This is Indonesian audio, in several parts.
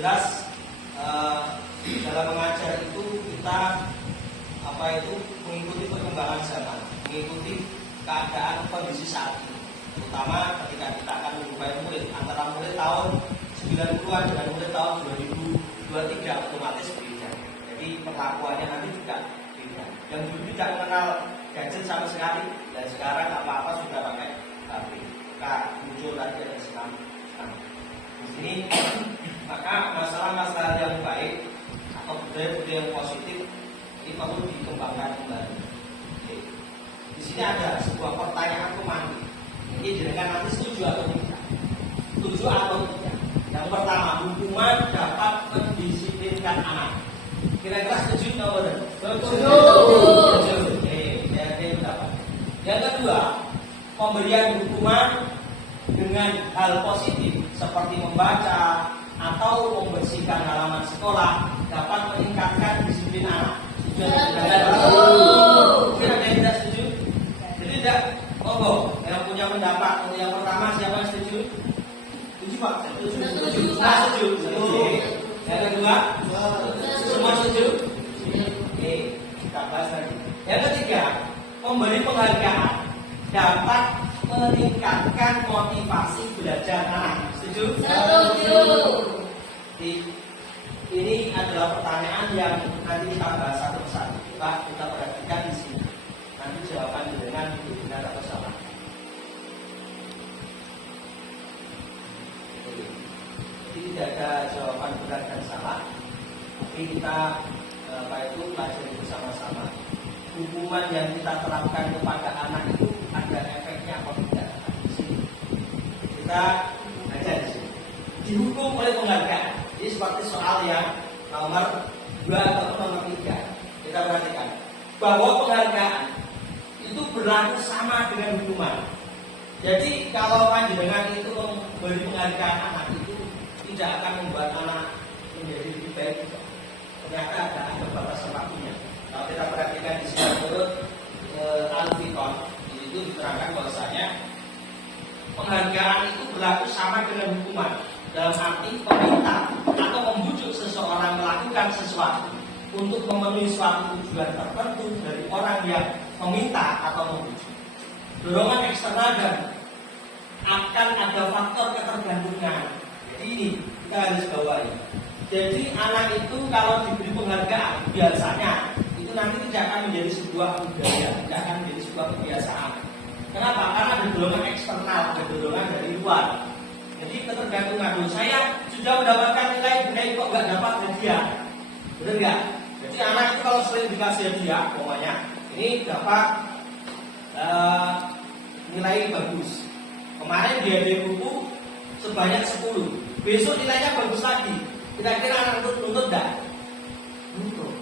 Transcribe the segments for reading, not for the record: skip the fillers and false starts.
jelas dalam mengajar itu kita mengikuti perkembangan zaman, mengikuti keadaan kondisi saat ini. Terutama ketika kita akan menjumpai murid antara murid tahun 90-an dengan murid tahun 2023 otomatis berbeda. Jadi perlakuannya nanti juga beda. Yang dulu tidak mengenal gadget sama sekali, dan sekarang apa-apa sudah pakai HP. Muncul tadi ada Islam. Di sini maka masalah-masalah yang baik atau budaya-budaya yang positif ini perlu dikembangkan kembali. Di sini ada sebuah pertanyaan pemantik. Ini dengan nanti setuju atau tidak? Setuju atau tidak? Yang pertama, hukuman dapat mendisiplinkan anak. Kira-kira setuju atau tidak? Setuju. Jadi dapat. Yang kedua, pemberian hukuman dengan hal positif seperti membaca atau membersihkan halaman sekolah dapat meningkatkan disiplin anak. Kira-kira tidak setuju? Jadi tidak. Yang punya pendapat untuk yang pertama siapa yang setuju? Setuju Pak? Setuju. Setuju. Yang kedua? Semua setuju? Oke, kita bahas lagi. Yang ketiga, memberi penghargaan dapat meningkatkan motivasi belajar anak. Setuju? Setuju. Ini adalah pertanyaan yang nanti kita bahas satu persatu. Kita perhatikan di sini. Nanti jawaban dengan benar atau salah. Jadi tidak ada jawaban benar dan salah. Tapi kita pelajari bersama-sama. Hukuman yang kita terapkan kepada anak itu ada efeknya atau tidak? Di sini kita aja di sini. Dihukum oleh penghargaan. Jadi seperti soal yang nomor 2 atau nomor 3. Kita perhatikan bahwa penghargaan itu berlaku sama dengan hukuman. Jadi kalau panjenengan itu memberi penghargaan anak itu tidak akan membuat anak menjadi lebih baik. Ternyata ada batas waktunya. Kalau kita perhatikan di sini menurut Al-Fiqh itu diterangkan bahwasanya penghargaan itu berlaku sama dengan hukuman. Dalam arti pemerintah atau membujuk seseorang melakukan sesuatu untuk memenuhi suatu tujuan tertentu dari orang yang meminta atau membujuk. Dorongan eksternal dan akan ada faktor ketergantungan. Jadi ini kita harus bawahi. Jadi anak itu kalau diberi penghargaan biasanya itu nanti tidak akan menjadi sebuah budaya, tidak akan menjadi sebuah kebiasaan. Kenapa? Karena ada dorongan eksternal, ada dorongan dari luar. Jadi ketergantungan. Saya sudah mendapatkan nilai baik kok nggak dapat hadiah, benar nggak? Jadi anak itu kalau sering dikasih hadiah, pokoknya ini dapat nilai bagus. Kemarin dia ada buku sebanyak 10, besok nilainya bagus lagi. Kira-kira anak nuntut enggak? Nuntut.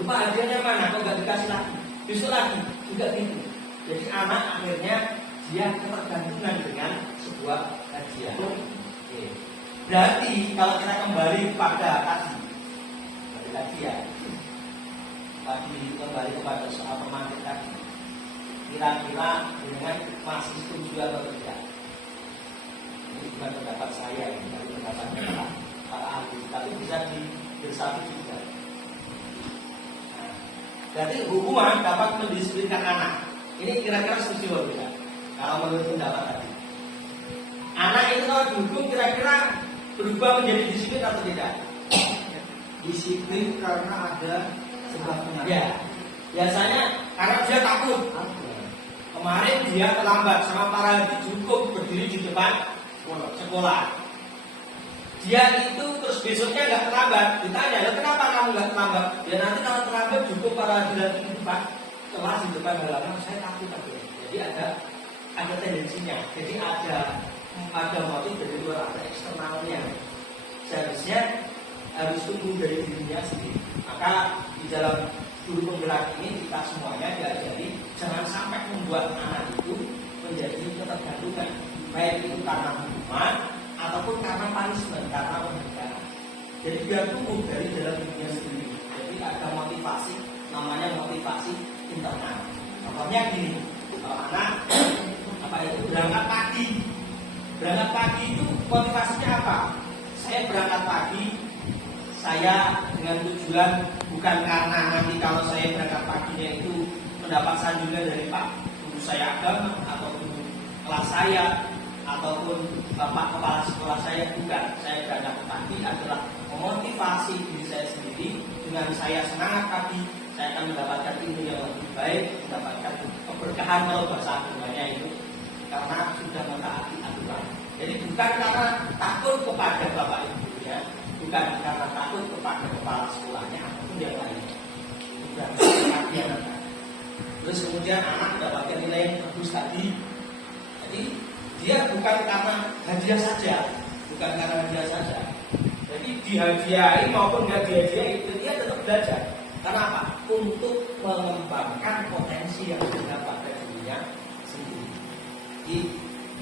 Lupa hadiahnya mana? Kok nggak dikasih lagi? Besok lagi juga gitu. Jadi anak akhirnya dia ketergantungan dengan sebuah hadiah. Oke. Berarti kalau kita kembali pada tadi ya, kembali kepada soal pemantik tadi, kira-kira dengan masih setuju atau tidak? Ini bukan pendapat saya, ini pendapatnya para ahli, tapi bisa dibersatu juga. Berarti hukuman dapat mendisiplinkan anak. Ini kira-kira setuju atau tidak? Kalau menurut pendapat tadi, anak itu kalau dihukum kira-kira berubah menjadi disiplin atau tidak? Disiplin karena ada sebab penyakit. Ya, biasanya karena dia takut. Kemarin dia terlambat sama para haji cukup berdiri di depan sekolah. Dia itu terus besoknya nggak terlambat. Ditanya, kenapa kamu nggak terlambat? Ya nanti kalau terlambat cukup para haji di depan kelas di depan halaman, saya takut. Jadi ada tendensinya. Jadi ada motif dari luar, ada eksternalnya. Seharusnya harus tumbuh dari dirinya sendiri. Maka di dalam guru penggerak ini kita semuanya diajari jangan sampai membuat anak itu menjadi ketergantungan, baik itu karena hukuman ataupun karena punishment, karena penghargaan. Jadi biar tumbuh dari dalam dirinya sendiri. Jadi ada motivasi, namanya motivasi internal. Contohnya gini, kalau anak berangkat pagi itu motivasinya apa? Saya berangkat pagi saya dengan tujuan bukan karena nanti kalau saya berangkat paginya itu mendapat sanjungan dari Pak Guru saya agama atau guru kelas saya ataupun Bapak Kepala Sekolah saya, bukan. Saya berangkat pagi adalah memotivasi diri saya sendiri. Dengan saya semangat pagi, saya akan mendapatkan ilmu yang lebih baik, mendapatkan keberkahan kalau bahasa agamanya itu karena sudah mentaati aturan. Jadi bukan karena takut kepada Bapak Ibunya, bukan karena takut kepada kepala sekolahnya ataupun yang lain. Bukan perhatian. Terus kemudian anak mendapatkan nilai yang bagus tadi. Jadi dia bukan karena hadiah saja, bukan karena hadiah saja. Jadi dihadiahi maupun nggak dihadiahi, dia tetap belajar. Karena apa? Untuk mengembangkan potensi yang ada pada dirinya sendiri. Di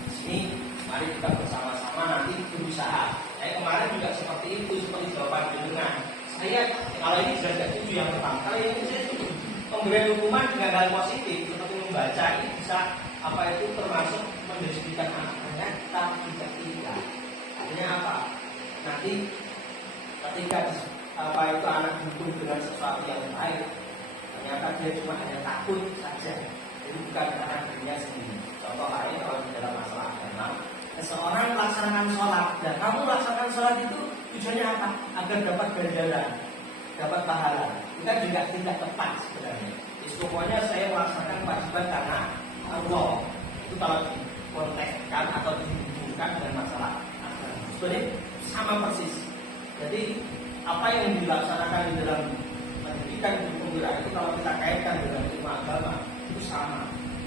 sini mari kita bersama-sama nanti berusaha. Saya kemarin juga seperti itu, seperti jawaban jenengan. Saya kalau ini sudah tidak setuju yang pertama. Kalau ini saya setuju. Pemberian hukuman dengan hal positif seperti membaca ini bisa apa itu termasuk mendiskusikan anaknya, tapi tidak. Artinya apa? Nanti ketika apa itu anak didukung dengan sesuatu yang baik, ternyata dia cuma hanya takut saja. Jadi bukan karena dirinya sendiri. Contoh lain kalau di dalam masalah agama, seseorang melaksanakan sholat dan kamu melaksanakan sholat itu tujuannya apa? Agar dapat ganjaran, dapat pahala. Kita juga tidak tepat sebenarnya. Pokoknya saya melaksanakan kewajiban karena Allah. Itu kalau dikontekskan atau dihubungkan dengan masalah agama. Sebenarnya sama persis. Jadi apa yang dilaksanakan di dalam pendidikan di pembelajaran itu kalau kita kaitkan dengan ilmu agama itu sama.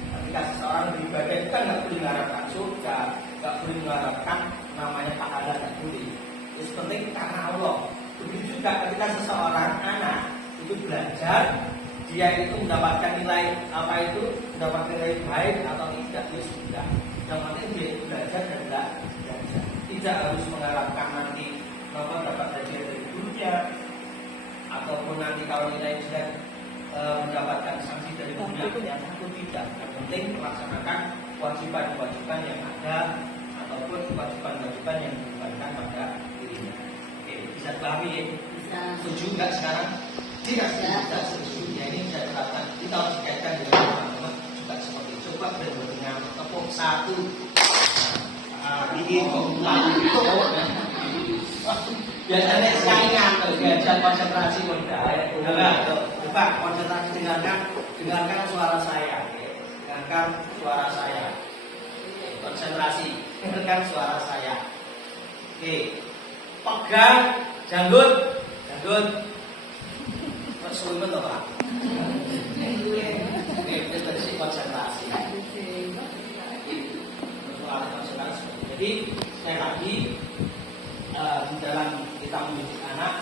Ketika seseorang beribadah itu kan nggak boleh mengharapkan surga, nggak boleh mengharapkan namanya pahala, nggak boleh. Itu penting karena Allah. Begitu juga ketika seseorang anak itu belajar, dia itu mendapatkan nilai apa itu mendapatkan nilai baik atau tidak, dia sudah. Yang penting dia itu belajar dan belajar. Tidak harus mengharapkan nanti dapat hadiah dari gurunya ataupun nanti kalau nilai sudah mendapatkan sanksi dari gurunya, yang aku tidak. Yang penting melaksanakan kewajiban-kewajiban yang ada ataupun kewajiban-kewajiban yang dibebankan pada dirinya. Oke, bisa dipahami ya? Bisa. Setuju nggak sekarang? Tidak setuju. Ya ini saya terapkan. Kita harus dikaitkan dengan teman-teman juga seperti itu. Coba dengan tepuk satu. Ini itu. Biasanya saingan belajar konsentrasi mudah ya. Coba konsentrasi, dengarkan suara saya. Dengarkan suara saya. Konsentrasi, dengarkan suara saya. Oke. Pegang janggut. Sulit betul Pak. Ini terus konsentrasi. Soal konsentrasi. Jadi sekali lagi di dalam kita mendidik anak,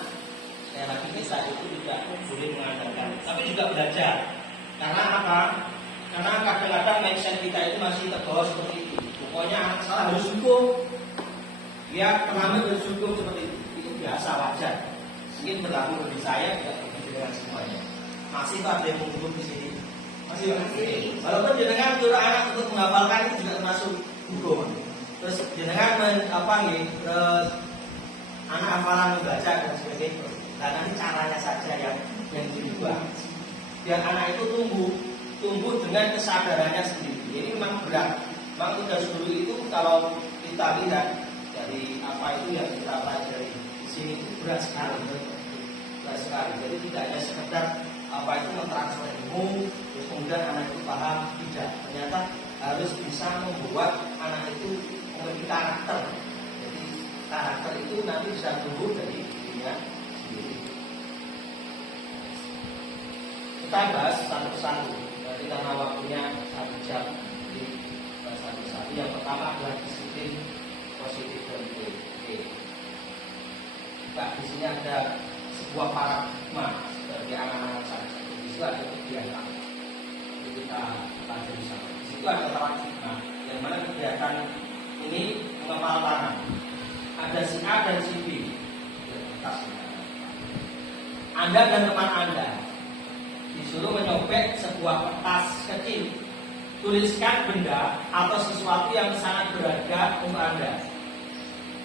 sekali lagi kita itu juga boleh mengandalkan, tapi juga belajar. Karena apa? Karena kadang-kadang mindset kita itu masih terbawa seperti itu. Pokoknya anak salah harus hukum. Dia terlambat harus hukum seperti itu. Itu biasa, wajar. Mungkin berlaku bagi saya juga dengan semuanya. Masih tak ada yang menghukum di sini. Masih. Walaupun jenengan suruh anak untuk menghafalkan itu juga termasuk hukum. Terus jenengan terus anak hafalan membaca dan sebagainya. Nah nanti caranya saja yang dirubah. Biar anak itu tumbuh dengan kesadarannya sendiri. Ini memang berat. Memang tugas guru itu kalau kita lihat dari apa itu yang kita pelajari di sini itu berat sekali. Jadi tidak hanya sekedar apa itu mentransfer ilmu, terus kemudian anak itu paham, tidak. Ternyata harus bisa membuat anak itu memiliki karakter. Jadi karakter itu nanti bisa tumbuh dari dirinya sendiri. Kita bahas satu persatu. Jadi karena waktunya 1 jam, jadi bahas satu-satu. Yang pertama adalah disiplin positif dan oke. Di sini ada sebuah paradigma sebagai anak-anak saja. Di situ ada kegiatan. Jadi kita pelajari sama. Di situ ada paradigma yang mana kegiatan ini mengepal tangan. Ada si A dan si B. Anda dan teman Anda disuruh menyobek sebuah kertas kecil. Tuliskan benda atau sesuatu yang sangat berharga untuk Anda.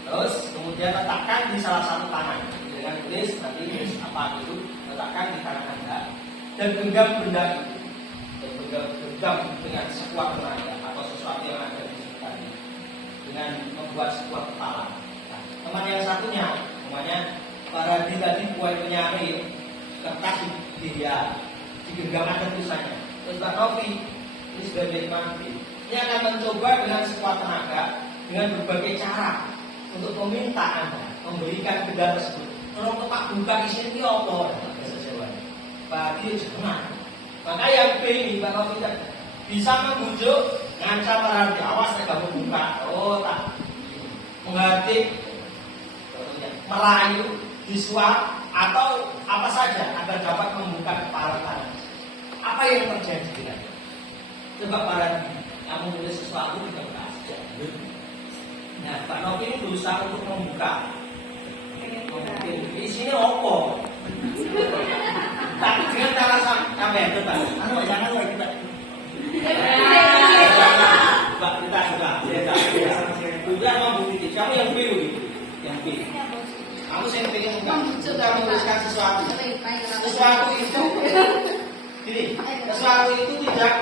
Terus kemudian letakkan di salah satu tangan dengan tulis nanti tulis apa itu letakkan di tangan Anda dan genggam benda itu dan genggam dengan sekuat tenaga atau sesuatu yang ada di sekitarnya dengan membuat sebuah kepala. Nah, teman yang satunya namanya para tadi kue penyari kertas dia digenggam ada tulisannya. Terus Pak Novi ini sudah jadi mandi. Ini akan mencoba dengan sekuat tenaga dengan berbagai cara untuk meminta Anda memberikan benda tersebut. Kalau Pak buka isinya ini apa? Bahasa Jawa. Pak dia jangan. Maka yang B ini Pak Novi bisa membujuk ngancam Ranti, awas saya kamu buka. Oh tak menghardik, merayu, disuap atau apa saja agar dapat membuka kepala tangan. Apa yang terjadi dengan? Coba para kamu tulis sesuatu di kertas. Nah, Pak Novi ini berusaha untuk membuka. Isinya opo. Tapi dengan cara sampai ya, coba. Anu jangan lagi kita. Pak kita sudah. Sudah membuktikan. Kamu yang biru gitu. Yang biru. Kamu yang pengen sudah menuliskan sesuatu. Sesuatu itu ini, sesuatu itu tidak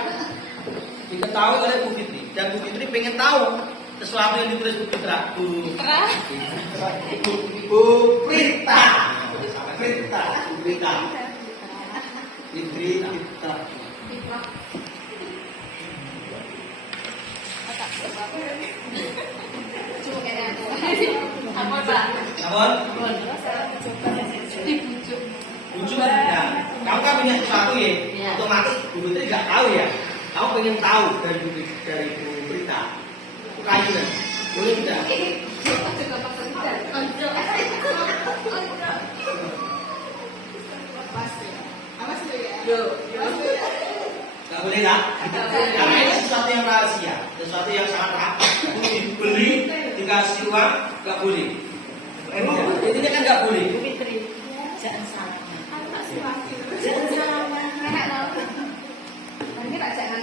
diketahui oleh Bu Fitri dan Bu Fitri pengen tahu sesuatu yang ditulis Bu Fitra. Bu Prita. Bujuk. Nah, kamu kan punya sesuatu ya, otomatis Bu Fitri nggak tahu ya. Kamu pengen tahu dari Bu Prita. Kayu kan? Boleh tidak? Gak boleh tak? Karena ini sesuatu yang rahasia, sesuatu yang sangat rahasia. Dibeli, dikasih uang, gak boleh. Intinya kan gak boleh. Jangan salah. Jangan salah. Ini tak jangan.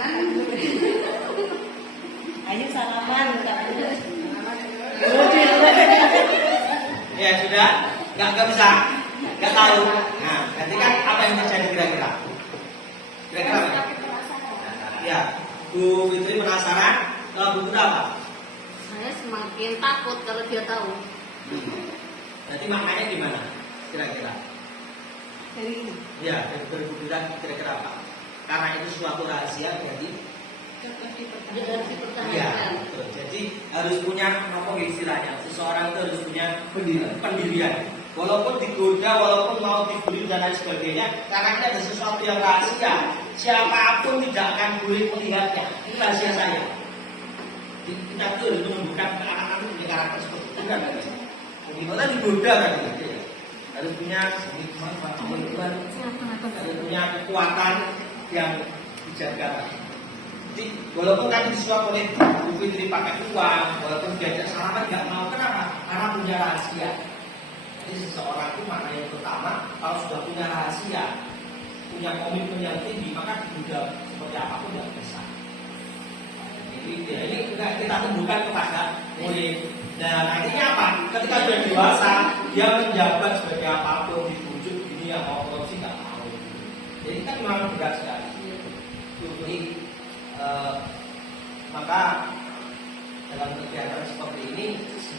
Ayo salaman. Ya sudah, nggak bisa, nggak tahu. Nah, nanti kan apa yang terjadi kira-kira? Kira-kira apa? Ya, Bu Fitri penasaran. Kalau Bu Fitri apa? Saya semakin takut kalau dia tahu. Nanti maknanya gimana? Kira-kira? Dari ini. Ya, dari Bu Fitri kira-kira apa? Karena itu suatu rahasia, jadi Dia harus ya, dipertahankan. betul. Jadi harus punya apa istilahnya? Seseorang itu harus punya pendirian. Walaupun digoda, walaupun mau dibuli dan lain sebagainya, karena ini ada sesuatu yang rahasia. Siapapun tidak akan boleh melihatnya. Ini rahasia saya. Kita tuh harus menunjukkan ke anak-anak punya karakter seperti itu kan? Gimana digoda kan? Harus punya harus punya kekuatan yang dijaga. Jadi walaupun tadi disuap oleh Bu Fitri pakai uang, walaupun diajak salaman nggak mau, kenapa? Karena punya rahasia. Jadi seseorang itu makna yang pertama, kalau sudah punya rahasia, punya komitmen yang tinggi, maka digoda seperti apapun nggak bisa. Jadi ya, ini kita tunjukkan kepada murid. Nah nantinya apa? Ketika sudah dewasa, dia menjabat sebagai apapun, dibujuk ini yang mau korupsi nggak mau. Jadi kan memang berat sekali. Jadi maka dalam kegiatan seperti ini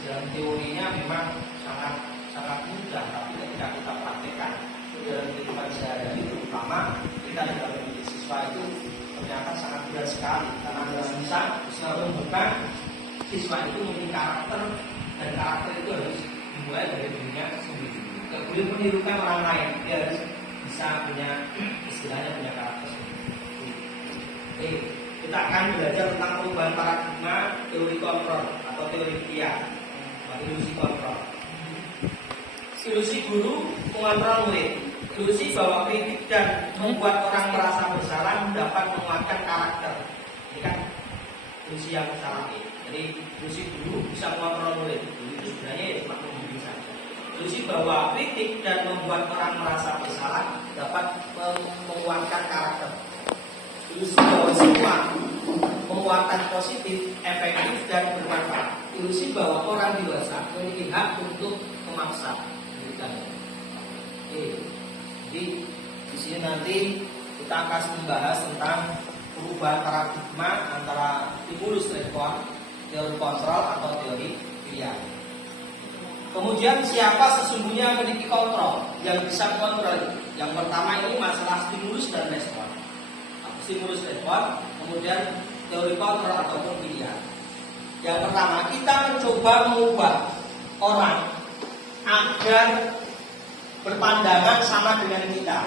dalam teorinya memang sangat mudah, tapi ketika kita praktekkan dalam kehidupan sehari-hari, terutama kita dalam menjadi siswa itu ternyata sangat berat sekali karena dalam bisa menemukan siswa itu memiliki karakter dan karakter itu harus dimulai dari dirinya sendiri. Tidak boleh menirukan orang lain, dia harus bisa punya istilahnya punya karakter sendiri. Kita akan belajar tentang perubahan paradigma teori kontrol atau teori dia atau ilusi kontrol. Ilusi guru mengontrol murid. Ilusi bahwa kritik dan membuat orang merasa bersalah dapat menguatkan karakter. Ini kan ilusi yang salah ini. Jadi ilusi guru bisa mengontrol murid. Itu sebenarnya ya cuma membimbing saja. Ilusi bahwa kritik dan membuat orang merasa bersalah dapat menguatkan karakter. Ilusi bahwa semua penguatan positif, efektif dan bermanfaat. Ilusi bahwa orang dewasa memiliki hak untuk memaksa. Oke. Jadi di sini nanti kita akan membahas tentang perubahan paradigma antara stimulus respon, teori kontrol atau teori pilihan. Kemudian siapa sesungguhnya yang memiliki kontrol, yang bisa kontrol? Yang pertama ini masalah stimulus dan respon. Stimulus respon, kemudian teori kontrol ataupun pilihan. Yang pertama, kita mencoba mengubah orang agar berpandangan sama dengan kita.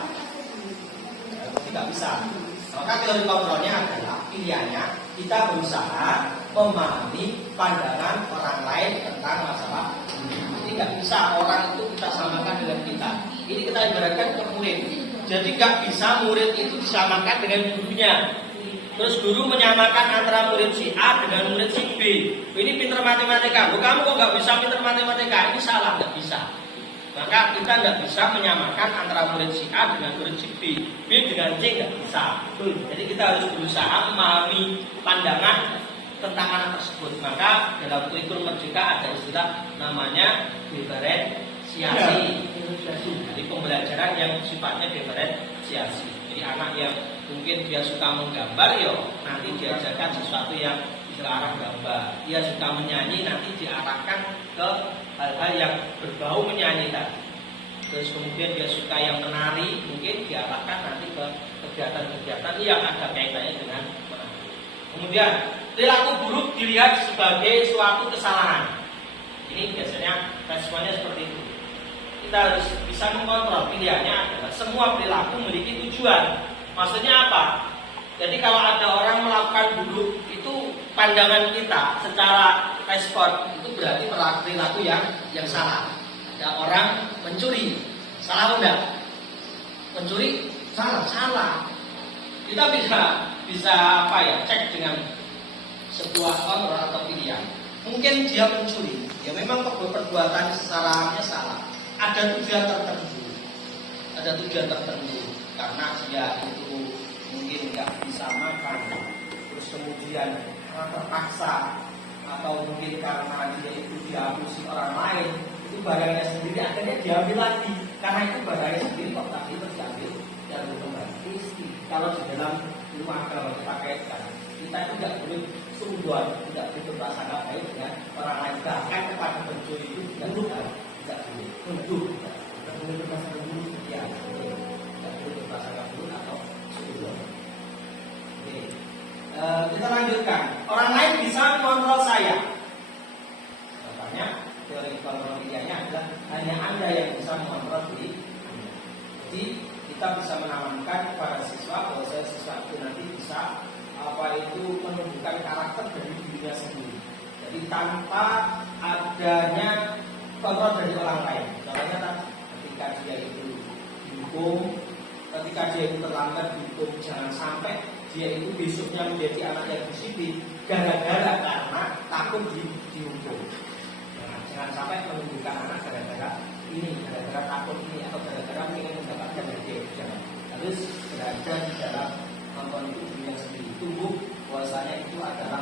Tidak bisa. Maka teori kontrolnya adalah pilihannya kita berusaha memahami pandangan orang lain tentang masalah. Jadi nggak bisa orang itu kita samakan dengan kita. Ini kita ibaratkan ke murid. Jadi nggak bisa murid itu disamakan dengan gurunya. Terus guru menyamakan antara murid si A dengan murid si B. Ini pintar matematika. Loh, kamu kok nggak bisa pintar matematika? Ini salah, nggak bisa. Maka kita nggak bisa menyamakan antara murid si A dengan murid si B. B dengan C nggak bisa. Jadi kita harus berusaha memahami pandangan tentang anak tersebut. Maka dalam kurikulum Merdeka ada istilah namanya diferensiasi. Jadi pembelajaran yang sifatnya diferensiasi. Jadi anak yang mungkin dia suka menggambar, yo nanti diajarkan sesuatu yang ke arah gambar. Dia suka menyanyi, nanti diarahkan ke hal-hal yang berbau menyanyi tadi. Terus kemudian dia suka yang menari, mungkin diarahkan nanti ke kegiatan-kegiatan yang ada kaitannya dengan menari. Kemudian perilaku buruk dilihat sebagai suatu kesalahan. Ini biasanya responnya seperti itu. Kita harus bisa mengontrol. Pilihannya adalah semua perilaku memiliki tujuan. Maksudnya apa? Jadi kalau ada orang melakukan buruk, itu pandangan kita secara respon itu berarti perilaku yang salah. Ada orang mencuri, salah enggak? Mencuri salah. Kita bisa apa ya? Cek dengan sebuah kontrol atau pilihan. Mungkin dia mencuri, ya memang perbuatan secaranya salah. Ada tujuan tertentu karena dia itu mungkin nggak bisa makan, terus kemudian terpaksa, atau mungkin karena dia itu dihapusi orang lain, itu barangnya sendiri akhirnya diambil lagi, karena itu barangnya sendiri kok tadi itu diambil dan kembali. Kalau di dalam rumah kalau kita kaitkan, kita itu tidak boleh sungguhan, tidak boleh berprasangka baik dengan orang lain, bahkan kepada pencuri itu tidak boleh untuk tidak boleh berprasangka buruk, ya tidak boleh berprasangka buruk atau sungguhan. Kita lanjutkan. Orang lain bisa mengontrol saya. Contohnya teori kontrol pilihannya adalah hanya Anda yang bisa mengontrol diri Anda. Jadi kita bisa menanamkan kepada siswa bahwa siswa itu nanti bisa menunjukkan karakter dari dirinya sendiri. Jadi tanpa adanya kontrol dari orang lain. Contohnya ketika dia itu dihukum, ketika dia itu terlambat dihukum, jangan sampai dia itu besoknya menjadi anak yang disiplin gara-gara karena takut dihukum. Jangan sampai menunjukkan anak gara-gara ini, gara-gara takut ini, atau gara-gara ingin mendapatkan hadiah. Harus berada di dalam nonton itu dirinya sendiri. Tunggu bahwasanya itu adalah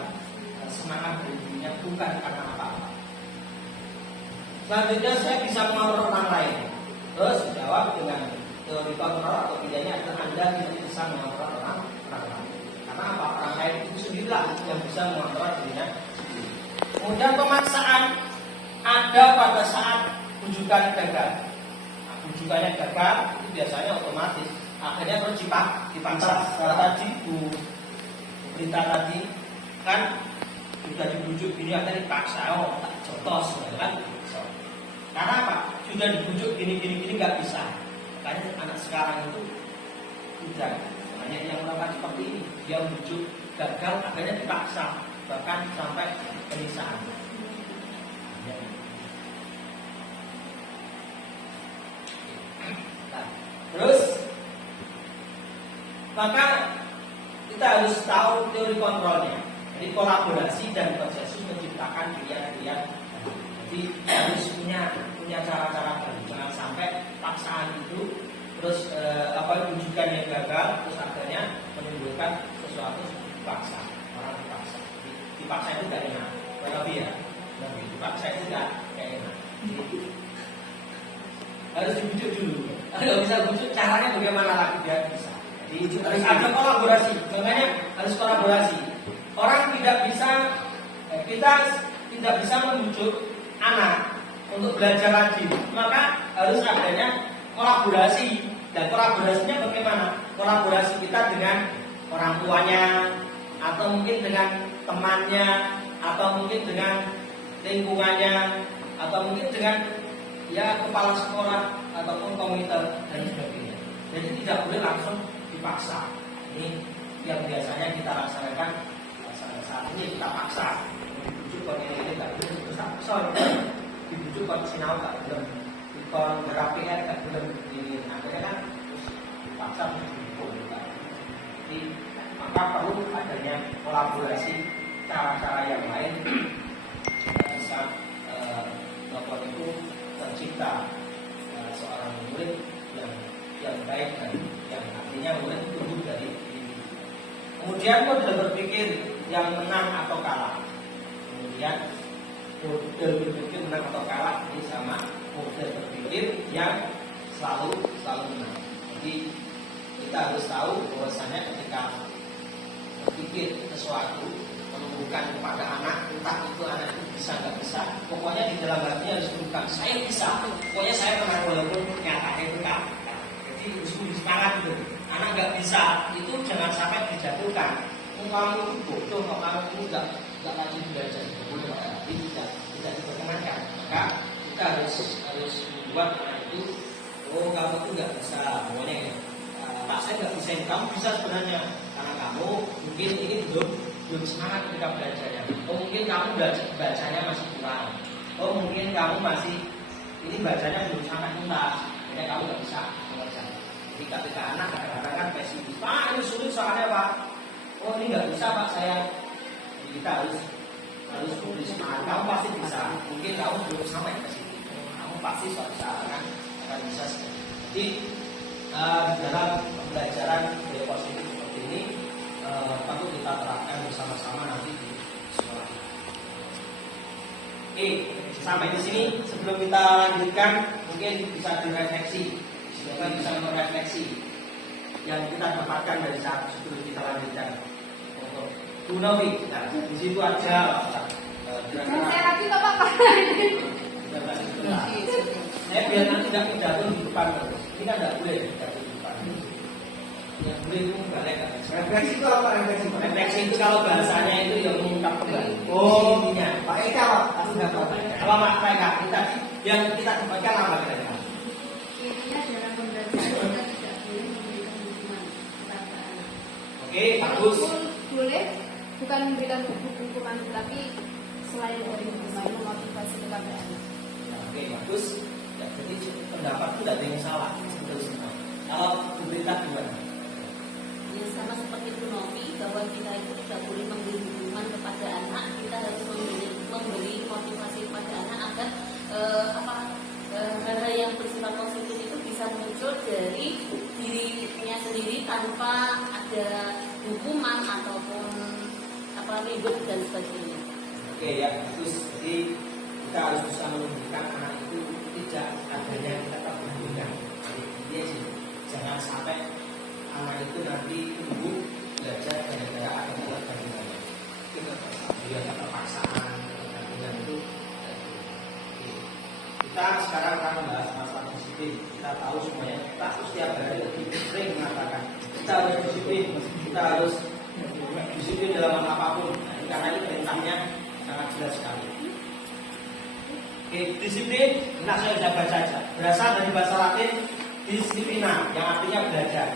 semangat dari dirinya, bukan karena apa-apa. Selanjutnya saya bisa mengontrol orang lain. Terus jawab dengan teori kontrol atau pilihannya adalah Anda tidak bisa mengontrol orang lain. Karena apa? Orang lain itu sendirilah yang bisa mengontrol dirinya sendiri. Kemudian pemaksaan ada pada saat rujukan gagal. Nah, rujukannya gagal itu biasanya otomatis akhirnya terus dipaksa. Kalau tadi Bu berita tadi kan sudah dibujuk gini akhirnya dipaksa, tak jotos kan. Karena apa? Sudah dibujuk gini nggak bisa. Makanya anak sekarang itu tidak banyak yang melakukan seperti ini. Dia bujuk gagal akhirnya dipaksa, bahkan sampai penyiksaan. Nah, terus maka kita harus tahu teori kontrolnya. Jadi kolaborasi dan konsensus menciptakan pilihan-pilihan. Jadi harus punya cara-cara baru. Jangan sampai paksaan itu terus rujukan yang gagal terus akhirnya menimbulkan sesuatu dipaksa. Orang dipaksa itu gak enak. Lebih ya. Dipaksa itu gak enak. Jadi, harus dibujuk dulu. Kalau bisa bujuk, caranya bagaimana lagi biar bisa? Jadi harus ada kolaborasi, makanya harus kolaborasi. Orang tidak bisa, kita tidak bisa membujuk anak untuk belajar lagi, maka harus adanya kolaborasi. Dan kolaborasinya bagaimana? Kolaborasi kita dengan orang tuanya, atau mungkin dengan temannya, atau mungkin dengan lingkungannya, atau mungkin dengan ya kepala sekolah ataupun komite dan sebagainya. Jadi tidak boleh langsung dipaksa. Ini yang biasanya kita laksanakan saat ini, kita paksa. Dibujuk pakai ini tidak boleh paksa. Dibujuk pakai sinau tak belum, dikon berapi tak belum, ini akhirnya kan terus paksa dibujuk. Jadi maka perlu adanya kolaborasi, cara-cara yang lain bisa lapor itu tercipta seorang murid yang baik dan yang artinya murid tumbuh dari ini. Kemudian model berpikir yang menang atau kalah. Kemudian model berpikir menang atau kalah ini sama model berpikir yang selalu menang. Jadi kita harus tahu bahwasanya ketika berpikir sesuatu menumbuhkan kepada anak, entah itu anak itu bisa nggak bisa, pokoknya di dalam hati harus menumbuhkan saya bisa, pokoknya saya pernah walaupun nyatanya itu kan. Jadi harus semangat gitu. Anak nggak bisa itu jangan sampai dijatuhkan. Kamu itu bodoh, kamu itu nggak lagi belajar, boleh tapi tidak diperkenankan. Maka kita harus membuat anak itu, oh kamu itu nggak bisa, pokoknya ya. Pak saya nggak bisa, kamu bisa sebenarnya karena kamu mungkin ini belum semangat ketika belajarnya. Oh mungkin kamu bacanya masih kurang. Oh mungkin kamu masih ini bacanya belum sangat tuntas, jadi kamu nggak bisa mengerjakan. Jadi ketika anak kadang-kadang kan pesimis, Pak ini sulit soalnya Pak. Oh ini nggak bisa Pak saya. Jadi kita harus beri semangat. Kamu pasti bisa. Mungkin kamu belum sampai ke situ. Kamu pasti suatu saat akan bisa. Jadi di dalam pembelajaran budaya positif seperti ini perlu kita terapkan bersama-sama nanti di sekolah. Oke, sampai di sini sebelum kita lanjutkan mungkin bisa direfleksi, semoga bisa merefleksi yang kita dapatkan dari saat sebelum kita lanjutkan. Untuk Bu Novi, nah, di situ aja. Saya lagi nggak apa-apa. Biar nanti tidak pidato di depan terus. Ini kan tidak boleh pidato di depan. Yang boleh itu balik kan. Refleksi itu apa refleksi? Refleksi itu kalau bahasanya itu yang mengungkap kembali. Oh, intinya. Pak Eka Pak, aku nggak tahu. Kalau Pak Eka, yang kita dapatkan apa kira-kira? Intinya dalam pembelajaran kita tidak boleh memberikan hukuman kepada anak. Oke, bagus. Boleh bukan memberikan hukuman, tapi selain dari hukuman memotivasi kepada anak. Oke, bagus. Ya, jadi pendapat itu tidak ada yang salah. Kalau pemerintah gimana? Ya, sama seperti Bu Novi, bahwa kita itu tidak boleh memberi hukuman kepada anak, kita harus memberi motivasi kepada anak agar hal-hal yang bersifat positif itu bisa muncul dari dirinya sendiri tanpa ada hukuman ataupun ribut dan sebagainya. Oke ya, bagus. Jadi kita harus bisa menunjukkan anak itu tidak adanya kita terbandingkan. Jadi sih, jangan sampai anak itu nanti tumbuh belajar gara-gara adanya perbandingan. Dia keterpaksaan, perbandingan itu. Kita sekarang akan membahas masalah disiplin. Kita tahu semuanya. Kita setiap hari lebih sering mengatakan kita harus disiplin, kita harus disiplin dalam apapun. Karena ini perintahnya sangat jelas sekali. Oke, disiplin, nah saya sudah baca saja. Berasal dari bahasa Latin disiplina, yang artinya belajar.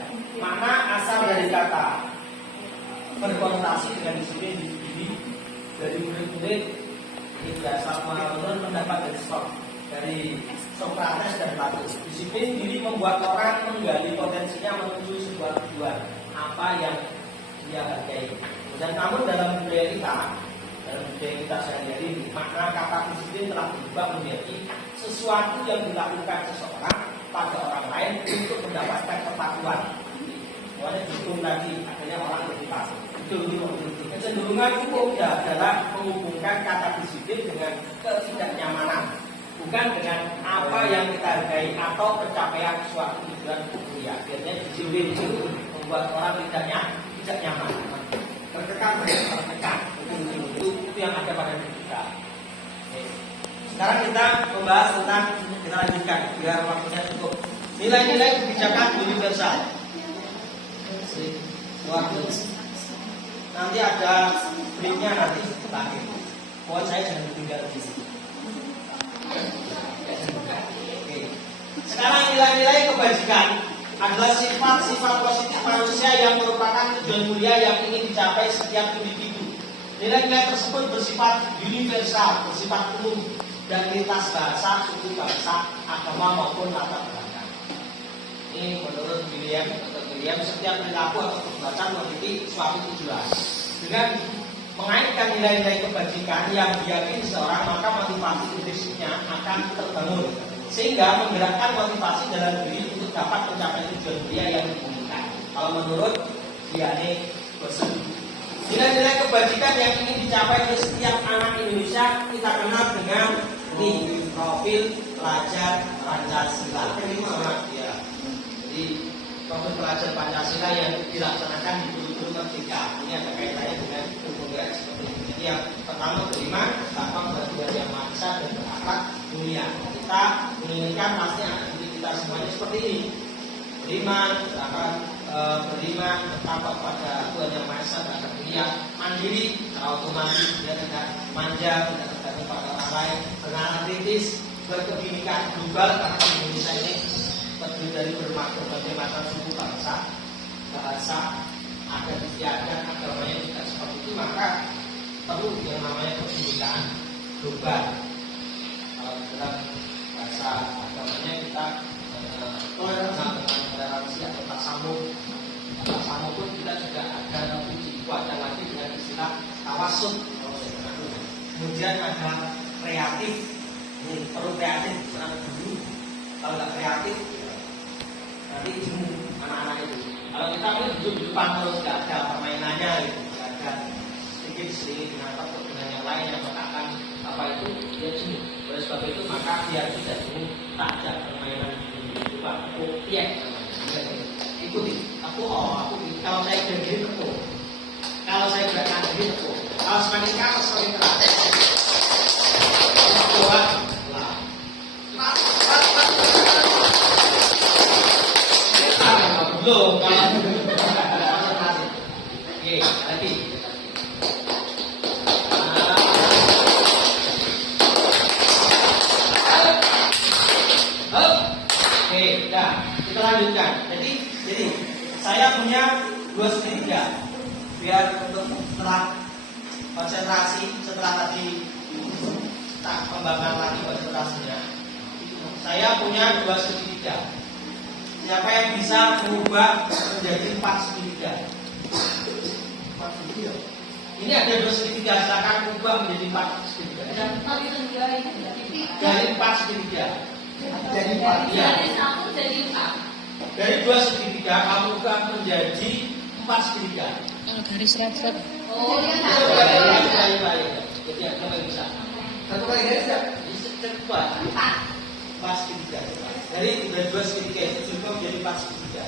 Makna asal dari kata berkonotasi dengan disiplin diri dari murid-murid. Ini berasal menurut pendapat dari Sokrates dan Plato. Disiplin diri membuat orang menggali potensinya menuju sebuah tujuan apa yang dia hargai. Dan namun dalam budaya kita sehari-hari, makna kata disiplin telah berubah menjadi sesuatu yang dilakukan seseorang pada orang lain untuk mendapatkan kepatuhan. Soalnya dihitung tadi, akhirnya orang berpikir. Kecenderungan umum adalah menghubungkan kata disiplin dengan ketidaknyamanan bukan dengan apa yang kita hargai atau pencapaian suatu tujuan kuliah. Biasanya dijauhin itu membuat orang tidak nyaman, Tertekan. itu yang ada pada diri kita. Oke. Sekarang kita membahas tentang, kita lanjutkan biar waktunya cukup. Nilai-nilai kebijakan universal. Nanti ada briefnya nanti terakhir. Buat saya jangan tinggal di sini. Oke. Sekarang nilai-nilai kebajikan adalah sifat-sifat positif manusia yang merupakan tujuan mulia yang ingin dicapai setiap individu. Nilai-nilai tersebut bersifat universal, bersifat umum dan lintas bahasa, suku bangsa, agama maupun latar belakang. Ini menurut William, setiap perilaku atau perbuatan memiliki suatu tujuan. Dengan mengaitkan nilai-nilai kebajikan yang diyakini seorang, maka motivasi intrinsiknya akan terbangun, sehingga menggerakkan motivasi dalam diri untuk dapat mencapai tujuan mulia yang diinginkan. Kalau menurut Diane Bosen, nilai-nilai kebajikan yang ingin dicapai oleh setiap anak Indonesia kita kenal dengan ini profil pelajar Pancasila. Ya. Jadi profil pelajar Pancasila yang dilaksanakan di Guru Merdeka. Ini ada kaitannya dengan pembukaan seperti ini. Jadi yang pertama beriman, tanpa bertujuan yang maksa dan berakhlak mulia. Kita menginginkan pasti anak didik kita semuanya seperti ini. Beriman, beriman, bertakwa pada Tuhan yang Maha Esa dan mulia, mandiri, otomatis dia tidak manja, tidak tergantung pada orang lain, bernalar kritis, berkebinekaan global karena Indonesia ini terdiri dari berbagai macam suku bangsa, bahasa, adat istiadat, agamanya juga seperti itu, maka perlu yang namanya kebinekaan global. Kalau dalam bahasa agamanya kita toleransi atau tasamuh pun kita juga ada uji kuatkan lagi dengan istilah tawasud. Kemudian ada kreatif, ini perlu kreatif senang dulu. Kalau nggak kreatif nanti jemu anak-anak itu. Kalau kita boleh duduk-dudukan terus nggak ada permainannya gitu, nggak ada sedikit dengan takut dengan yang lain yang mengatakan apa itu dia jemu. Oleh sebab itu maka biar tidak jemu tak ada permainan itu Pak. Iya. Ikuti. Aku kalau saya berdiri tepuk. Kalau saya gerakan diri tepuk. Kalau semakin keras semakin keras. Dua. Belum. Oke, lagi. Oke, dah. Kita lanjutkan. Jadi saya punya 2 segitiga. Biar untuk setelah konsentrasi, setelah tadi tak kembangkan lagi konsentrasinya. Saya punya 2 segitiga. Siapa yang bisa mengubah menjadi 4 segitiga? 4 segitiga. Ini ada 2 segitiga, silakan ubah menjadi 4 segitiga. Dari 4 segitiga. Jadi 4. Ya. Dari 4. Dari 2 segitiga kamu ubah menjadi 4 segitiga. Garis reset. Oh, iya. Jadi apa yang bisa? Satu kali garis ya? Cepat. 4 segitiga. Dari 2 segitiga itu juga menjadi 4 segitiga.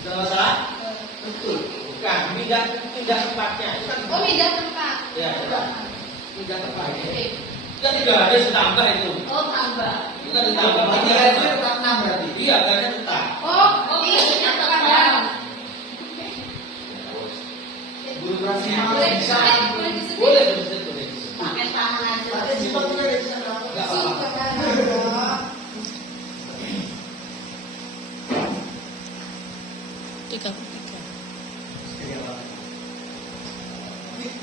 Tidak masalah? Betul. Bukan. Pindah tempatnya. Itu kan. Oh, pindah tempat. Ya. Pindah tempatnya. Kita tidak ada ditambah itu. Oh, tambah. Kita ditambah. Tiga itu tetap 6 berarti. Iya, karena tetap. Oh, ini tambah. Durasi Boleh bisa. Boleh bisa. Pakai tangan aja. Tapi sifatnya dari sana. Enggak apa-apa. Tiga.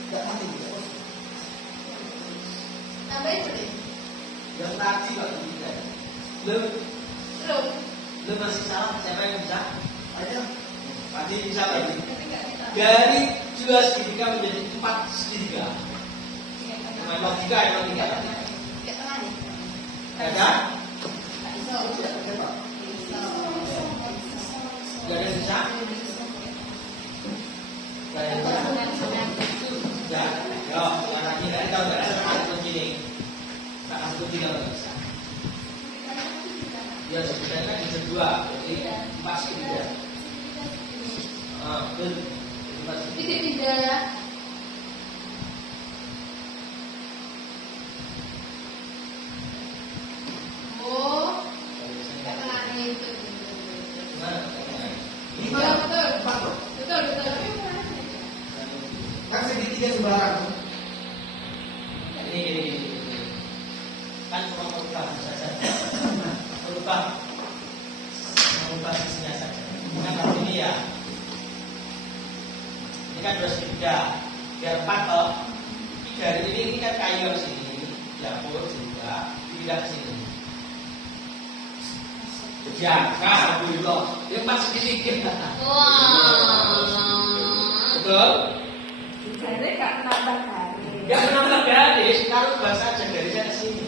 Tidak mati. Tambahin boleh? Yang tadi Pak kita. Belum masih salah. Siapa yang bisa? Ayo. Tadi bisa tadi. Dari 2 segitiga menjadi 4 segitiga. Main logika ya logika. Ada? Gak ada yang bisa? Gak ada yang bisa. 2, jadi 4 segitiga. Betul. Segitiga ya. Oh, karena itu. Ini betul. Betul. Kan segitiga sembarang. Ini kan cuma merubah saja, merubah sisinya saja. Bukan kalau ini ya, ini kan 2 segitiga, biar 4 toh. Dari ini kan kayu ke sini, dapur juga, tidak ke sini. Jaga dulu, yang 4 segitiga. Wah. Betul? Jadi gak menambah garis. Yang menambah garis, taruh bahasa aja garisnya ke sini.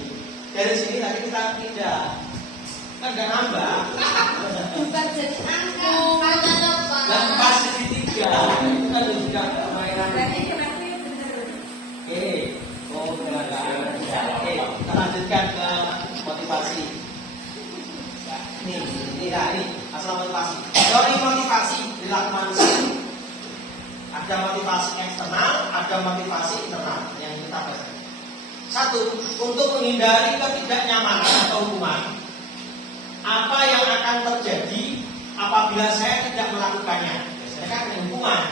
Dari sini nanti kita tidak, kan nggak nambah. Bukan jadi angka. Dan pas segitiga, itu kan juga permainan. Berarti kenapa bener? Oke, Oke, kita lanjutkan ke motivasi. Ini masalah motivasi. Teori motivasi perilaku manusia. Ada motivasi eksternal, ada motivasi internal yang kita bahas. 1, untuk menghindari ketidaknyamanan atau hukuman. Apa yang akan terjadi apabila saya tidak melakukannya? Biasanya kan hukuman.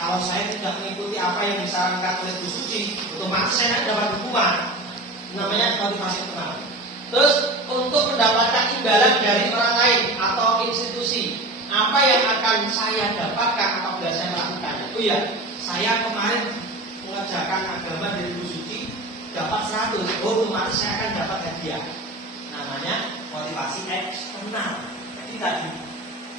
Kalau saya tidak mengikuti apa yang disarankan oleh Bu Suci, otomatis saya dapat hukuman. Namanya motivasi internal. Terus untuk mendapatkan imbalan dari orang lain atau institusi, apa yang akan saya dapatkan apabila saya melakukannya? Oh ya, saya kemarin mengerjakan agama dari Bu Suci, dapat 100, otomatis saya akan dapat hadiah. Namanya motivasi eksternal. Jadi tadi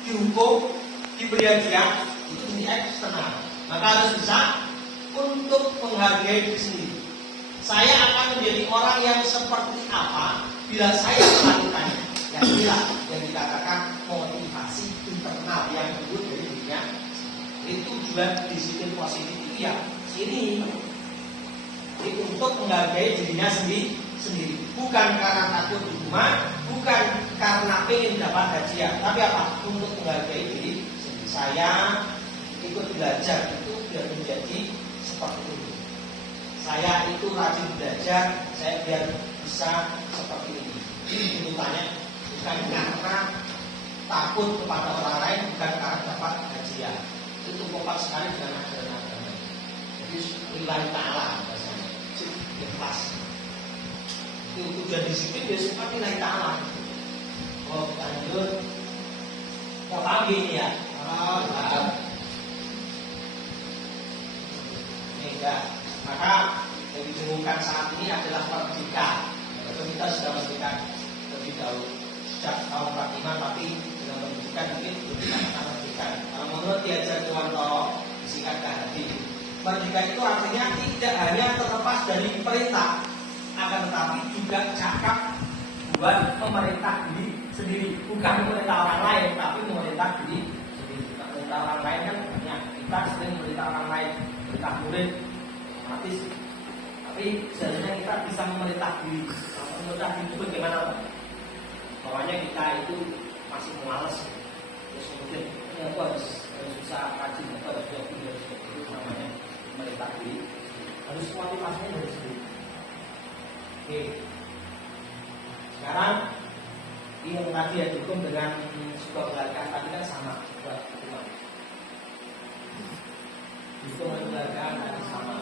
dihukum, diberi hadiah, itu jadi eksternal. Maka harus bisa untuk menghargai diri sendiri. Saya akan menjadi orang yang seperti apa bila saya melakukannya. Yang inilah yang dikatakan motivasi internal yang disebut dari dirinya. Itu juga disiplin positif itu ya sini. Jadi untuk menghargai dirinya sendiri, bukan karena takut hukuman, bukan karena ingin dapat hadiah, tapi apa? Untuk menghargai diri sendiri. Saya ikut belajar itu biar menjadi seperti itu. Saya itu rajin belajar, saya biar bisa seperti ini. Ini tuntutannya bukan karena takut kepada orang lain, bukan karena dapat hadiah. Itu kompak sekali dengan ajaran agama. Jadi lillahi ta'ala bahasanya. Ikhlas. Itu tujuan disiplin dia seperti lillahi ta'ala. Oh, lanjut. Mau paham ini ya? Paham. Enggak. Maka yang didengungkan saat ini adalah merdeka. Kalau kita sudah merdeka lebih dahulu sejak tahun 45, tapi dengan pendidikan mungkin belum akan merdeka. Kalau menurut diajar Tuhan Toro disingkat hati, merdeka itu artinya tidak hanya terlepas dari perintah, akan tetapi juga cakap buat pemerintah diri sendiri, bukan memerintah orang lain, tapi memerintah diri sendiri. Memerintah orang lain kan banyak, kita sering memerintah orang lain, perintah murid, otomatis. Tapi sebenarnya kita bisa memerintah diri. Memerintah diri itu bagaimana? Bawahnya kita itu masih malas, terus kemudian aku harus susah rajin, aku harus itu namanya memerintah diri. Harus motivasinya dari sendiri. Oke. Sekarang ini yang tadi ya dukung dengan suka belakang tadi kan sama buat hukuman. Dukung belakang tadi sama.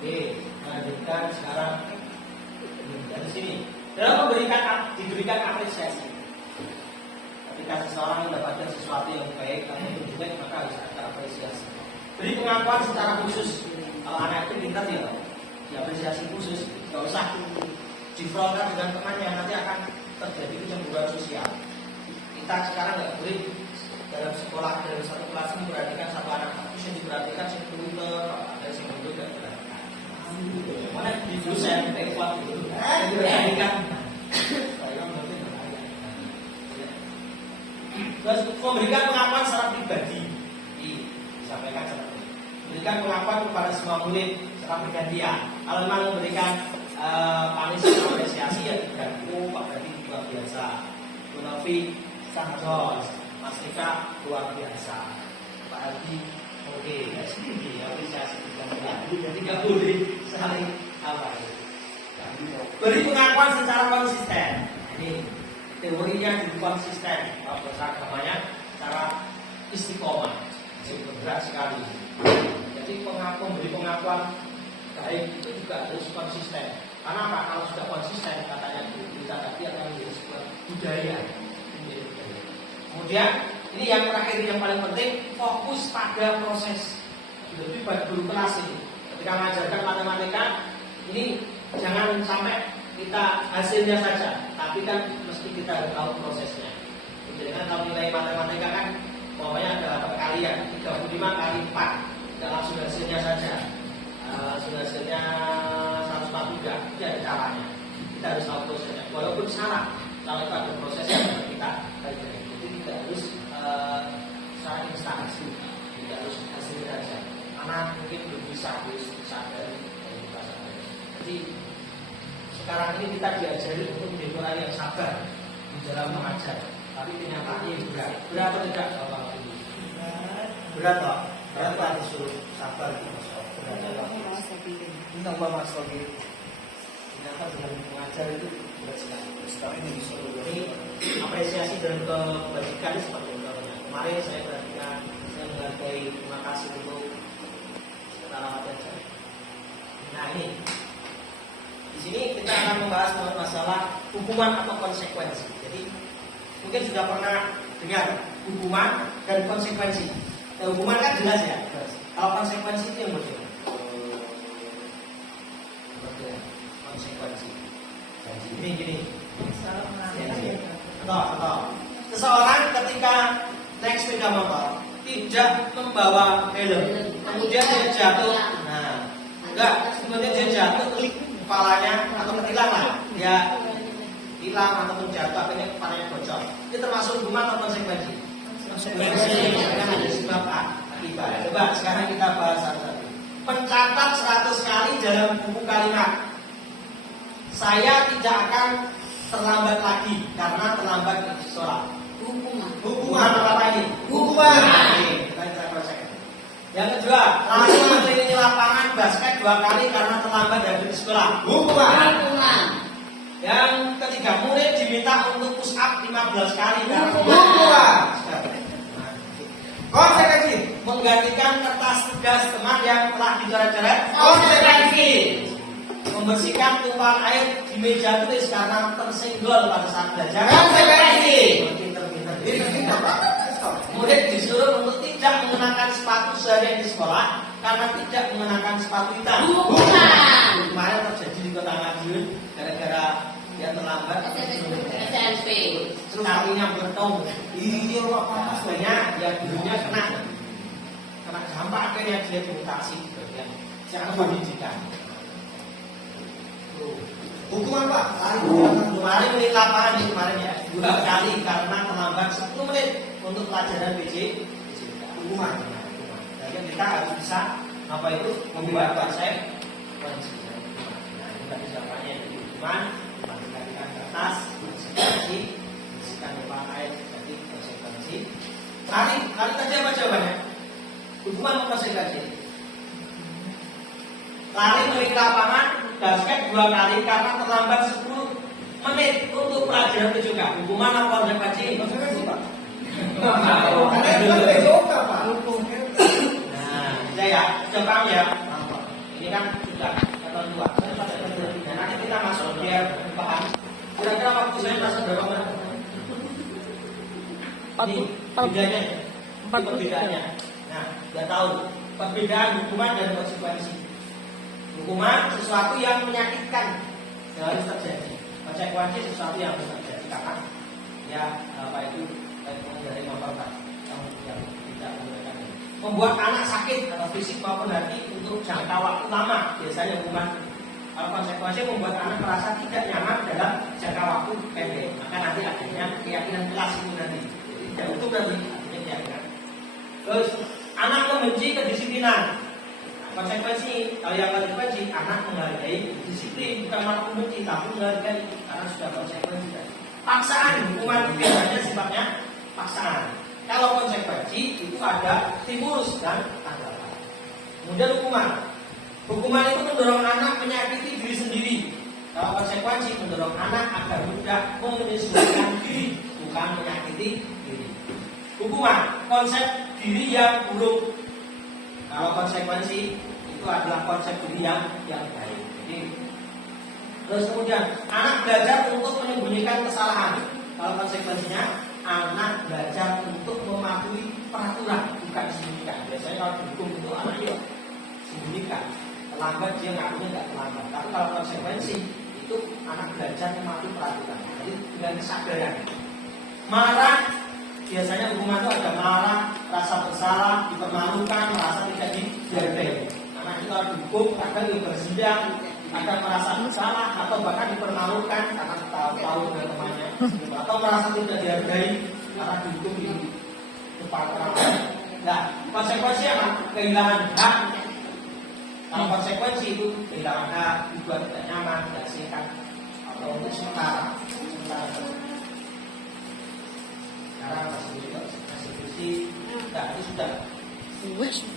Oke, lanjutkan sekarang dari sini. Dalam diberikan apresiasi. Ketika seseorang mendapatkan sesuatu yang baik atau yang jelek, maka harus ada apresiasi. Beri pengakuan secara khusus. Kalau anak itu pintar ya, diapresiasi khusus. Gak usah difronkan dengan temannya, nanti akan terjadi kecemburuan sosial. Kita sekarang nggak boleh dalam sekolah, dalam satu kelas memperhatikan satu anak, tapi yang diperhatikan si pintar, dari si bodoh nggak diperhatikan. Mana dulu saya kuat dulu, diperhatikan. Terus memberikan pengakuan secara pribadi, disampaikan secara pribadi. Memberikan pengakuan kepada semua murid secara bergantian. Kalau memang memberikan panis apresiasi ya diberikan, oh Pak berarti luar biasa. Bu Novi sangat jos, Mas Eka luar biasa, Pak Adi oke, ya sendiri apresiasi jadi nggak boleh saling apa itu. Beri pengakuan secara konsisten. Ini teorinya jadi konsisten, bahasa agamanya secara istiqomah, berat sekali. Jadi beri pengakuan baik itu juga harus konsisten. Karena apa? Kalau sudah konsisten, katanya kita tadi akan menjadi sebuah budaya. Kemudian ini yang terakhir yang paling penting, fokus pada proses. Lebih baik guru kelas ini. Ketika mengajarkan matematika, ini jangan sampai kita hasilnya saja, tapi kan mesti kita harus tahu prosesnya. Jadi kan kalau nilai matematika kan, pokoknya ada perkalian 35 kali 4, tidak langsung hasilnya saja. Hasilnya 143, tidak ada caranya. Kita harus tahu prosesnya. Walaupun salah, kalau itu ada prosesnya kita pelajari. Jadi tidak harus secara instansi, tidak harus hasilnya saja. Karena mungkin belum bisa sadari dan kita sadari. Jadi sekarang ini kita diajari untuk menjadi orang yang sabar di dalam mengajar. Tapi kenyataannya berat. Berat atau tidak? Berat toh? Berat lah disuruh sabar itu. Berat lah. Ini apa Mas Rogi? Ternyata dengan mengajar itu berat sekali. Sekarang ini disuruh. Ini apresiasi dan kebajikan seperti itu. Kemarin saya perhatikan, saya menghargai, terima kasih untuk alamat yang saya. Nah ini, di sini kita akan membahas masalah hukuman atau konsekuensi. Jadi mungkin sudah pernah dengar hukuman dan konsekuensi. Nah, hukuman kan jelas ya. Kalau konsekuensi itu yang berbeda. Konsekuensi. Gini. Contoh. Seseorang ketika naik sepeda motor tidak membawa helm, kemudian dia jatuh. Nah, kemudian dia jatuh, kepalanya atau ketilang lah, dia hilang ataupun jatuh, akhirnya kepalanya bocor. Ini termasuk hukuman atau konsekuensi? Konsekuensi. Karena ada sebab akibat. Coba sekarang kita bahas satu-satu. Pencatat 100 kali dalam buku kalimat. Saya tidak akan terlambat lagi karena terlambat ke sekolah. Hukuman apa ini? Hukuman. Kita proses. Yang kedua, lari mengelilingi lapangan basket 2 kali karena terlambat dari sekolah. Hukuman. Yang ketiga, murid diminta untuk push up 15 kali karena hukuman. Konsekuensi, menggantikan kertas tugas teman yang telah dicoret-coret. Konsekuensi, membersihkan tumpahan air di meja tulis karena tersenggol pada saat belajar. Konsekuensi, murid disuruh untuk tidak mengenakan sepatu seharian di sekolah karena tidak mengenakan sepatu hitam. Bukan. Kemarin terjadi di Kota Madiun gara-gara dia terlambat. SMP. Terus kakinya bertong. Iya, akhirnya ya gurunya kena dampak, akhirnya dia dimutasi ke bagian secara pendidikan. Hukuman Pak, kemarin menit lapangan di kemarin ya 2 kali karena terlambat 10 menit untuk pelajaran PJ. Hukuman. Jadi kita harus bisa apa itu membuat konsekuensi. Nah ini tadi jawabannya jadi hukuman, menggantikan kertas, konsekuensi, bersihkan tumpahan air, jadi konsekuensi. Lari tadi apa jawabannya? Hukuman atau konsekuensi? Lari mengelilingi lapangan basket 2 kali karena terlambat 10 menit untuk pelajaran PJK. Hukuman apa konsekuensi? Konsekuensi Pak. Nah, saya sudah paham ya. Ini kan sudah ketentuan 2. Nah, nanti kita masuk biar paham. Kira-kira waktu saya masuk berapa menit? Ini perbedaannya. Nah, sudah tahu perbedaan hukuman dan konsekuensi. Hukuman sesuatu yang menyakitkan harus terjadi. Konsekuensi sesuatu yang harus terjadi karena ya apa itu dari memperbat yang tidak menggunakan ini. Membuat anak sakit atau fisik maupun hati untuk jangka waktu lama. Biasanya hukuman. Kalau konsekuensi membuat anak merasa tidak nyaman dalam jangka waktu pendek. Maka nanti akhirnya keyakinan kelas itu nanti. Jadi tidak utuh nanti akhirnya keyakinan. Terus anak membenci kedisiplinan. Konsekuensi, kalau yang konsekuensi, anak menghargai disiplin, bukan malah membenci, tapi menghargai karena sudah konsekuensi. Paksaan, hukuman itu biasanya sifatnya paksaan. Kalau konsekuensi itu ada stimulus dan tanggapan. Kemudian hukuman itu mendorong anak menyakiti diri sendiri. Kalau konsekuensi mendorong anak agar mudah menyesuaikan diri, bukan menyakiti diri. Hukuman, konsep diri yang buruk. Kalau konsekuensi itu adalah konsep diri yang baik. Jadi, terus kemudian anak belajar untuk menyembunyikan kesalahan. Kalau konsekuensinya anak belajar untuk mematuhi peraturan, bukan disembunyikan. Biasanya kalau dihukum itu anak ya sembunyikan. Terlambat dia ngakunya nggak terlambat. Tapi kalau konsekuensi itu anak belajar mematuhi peraturan. Jadi dengan kesadaran. Marah, biasanya hukuman itu ada marah, rasa bersalah, dipermalukan, merasa tidak dihargai. Anak itu kalau dihukum kadang dia bersidang, ada merasa bersalah atau bahkan dipermalukan karena tahu dengan temannya, atau merasa tidak dihargai karena dihukum di depan orang. Nah, konsekuensi apa? Kehilangan hak. Kalau konsekuensi itu kehilangan hak, dibuat tidak nyaman, tidak sehat, atau untuk sementara. Sekarang konstitusi, nah itu sudah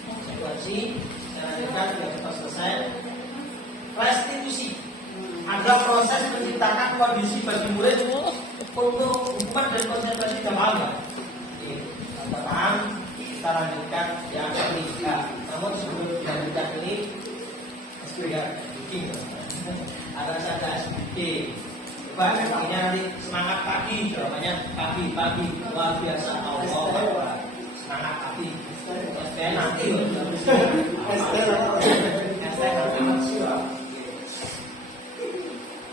konsekuensi. Selanjutnya sudah kita selesai. Restitusi adalah proses menciptakan kondisi bagi murid untuk hukuman dan konsentrasi jamaah. Kita paham, kita lanjutkan yang ketiga. Namun sebelum dilanjutkan ini, ada saja SBK. Coba ini nanti semangat pagi, jawabannya pagi luar biasa. Allah semangat pagi. Nanti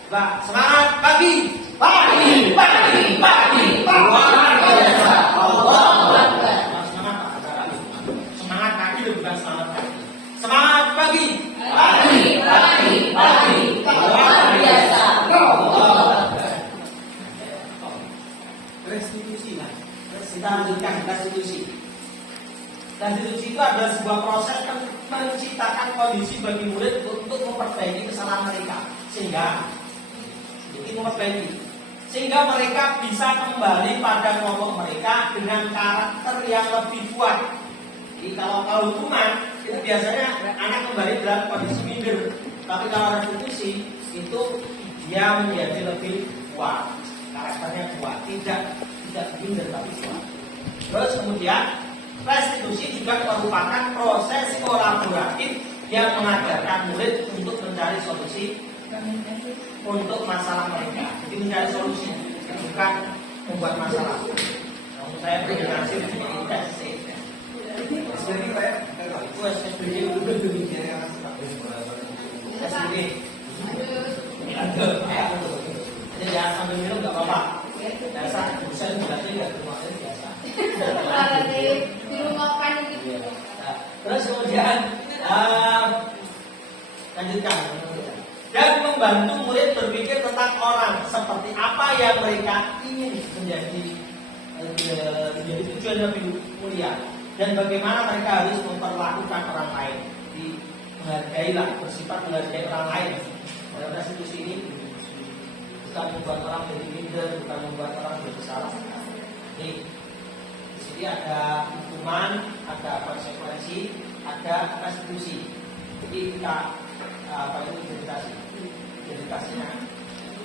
Pak, semangat pagi. Luar biasa. Semangat pagi bukan semangat pagi. Semangat pagi. Luar biasa. Restitusi lah. Kita lanjutkan restitusi. Restitusi itu adalah sebuah proses menciptakan kondisi bagi murid untuk memperbaiki kesalahan mereka, sehingga mereka bisa kembali pada kelompok mereka dengan karakter yang lebih kuat. Jadi kalau hukuman itu biasanya anak kembali dalam kondisi minder, tapi kalau restitusi itu dia menjadi lebih kuat, karakternya kuat, tidak minder tapi kuat. Terus kemudian restitusi juga merupakan proses kolaboratif yang mengajarkan murid untuk mencari solusi untuk masalah mereka. Jadi mencari solusi, bukan membuat masalah. Namun saya berhasil menjadi tes. Itu SPG Jadi ya sambil minum nggak apa-apa. Biasa, bisa juga tidak rumah biasa. Di rumah kan gitu. Terus kemudian lanjutkan dan membantu murid berpikir tentang orang seperti apa yang mereka ingin menjadi tujuan lebih mulia dan bagaimana mereka harus memperlakukan orang lain. Jadi menghargailah, bersifat menghargai orang lain. Dalam restitusi ini bukan membuat orang jadi minder, bukan membuat orang jadi salah. Jadi di sini ada hukuman, ada konsekuensi, ada restitusi. Jadi kita identitasnya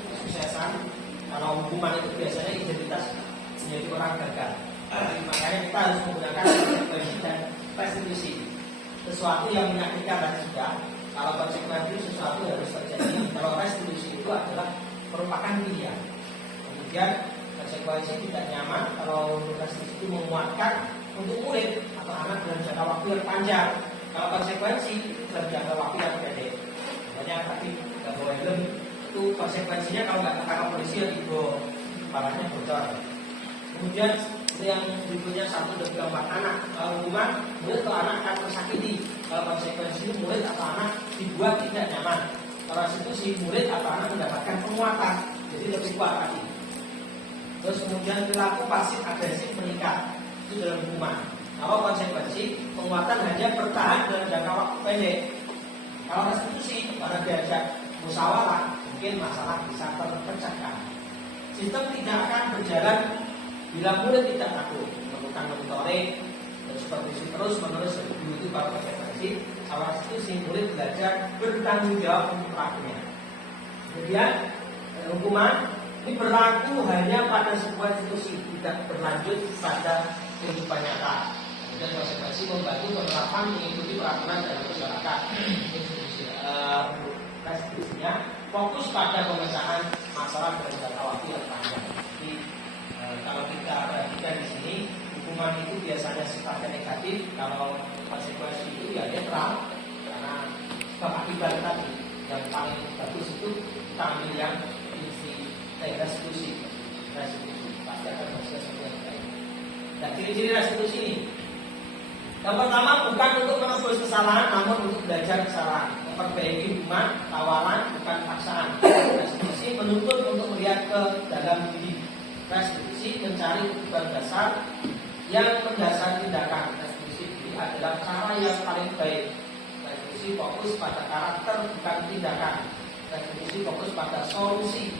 kesuksesan. Kalau hukuman itu biasanya identitas menjadi orang gagal. Makanya kita harus menggunakan konsekuensi dan restitusi. Sesuatu yang menyakitkan tadi sudah. Kalau konsekuensi sesuatu harus terjadi. Kalau restitusi itu adalah merupakan pilihan. Kemudian konsekuensi tidak nyaman. Kalau restitusi itu menguatkan untuk murid atau anak dalam jangka waktu yang panjang. Kalau konsekuensi dalam jangka waktu yang pendek. Makanya tadi nggak bawa helm itu konsekuensinya kalau nggak ketangkap polisi ya itu kepalanya bocor. Kemudian yang berikutnya 1 dan 4 anak. Kalau hukuman murid atau anak akan tersakiti. Kalau konsekuensi murid atau anak dibuat tidak nyaman. Kalau restitusi murid atau anak mendapatkan penguatan, jadi lebih kuat lagi. Terus kemudian perilaku pasif agresif meningkat itu dalam hukuman. Kalau konsekuensi penguatan hanya bertahan dalam jangka waktu pendek. Kalau restitusi pada diajak musyawarah mungkin masalah bisa terpecahkan sistem tidak akan berjalan bila murid tidak takut melakukan monitoring dan supervisi terus menerus dulu itu baru konsekuensi. Salah satu si murid belajar bertanggung jawab untuk pelakunya. Kemudian hukuman ini berlaku hanya pada sebuah institusi, tidak berlanjut pada kehidupan nyata. Kemudian konsekuensi membantu penerapan mengikuti peraturan dalam masyarakat. Institusinya fokus pada pemecahan masalah dan jangka waktu yang panjang. Jadi kalau kita perhatikan di sini, hukuman itu biasanya sifatnya negatif. Kalau konsekuensi itu ya netral, karena sebab akibat tadi yang paling bagus itu kita ambil yang restitusi pasti akan berhasil sesuatu yang baik. Nah, ciri-ciri restitusi ini, yang pertama bukan untuk menebus kesalahan, namun untuk belajar kesalahan, memperbaiki hukuman, tawaran, bukan paksaan. Restitusi menuntut untuk melihat ke dalam diri. Restitusi mencari kebutuhan dasar yang mendasari tindakan. Restitusi ini adalah cara yang paling baik. Restitusi fokus pada karakter, bukan tindakan. Restitusi fokus pada solusi.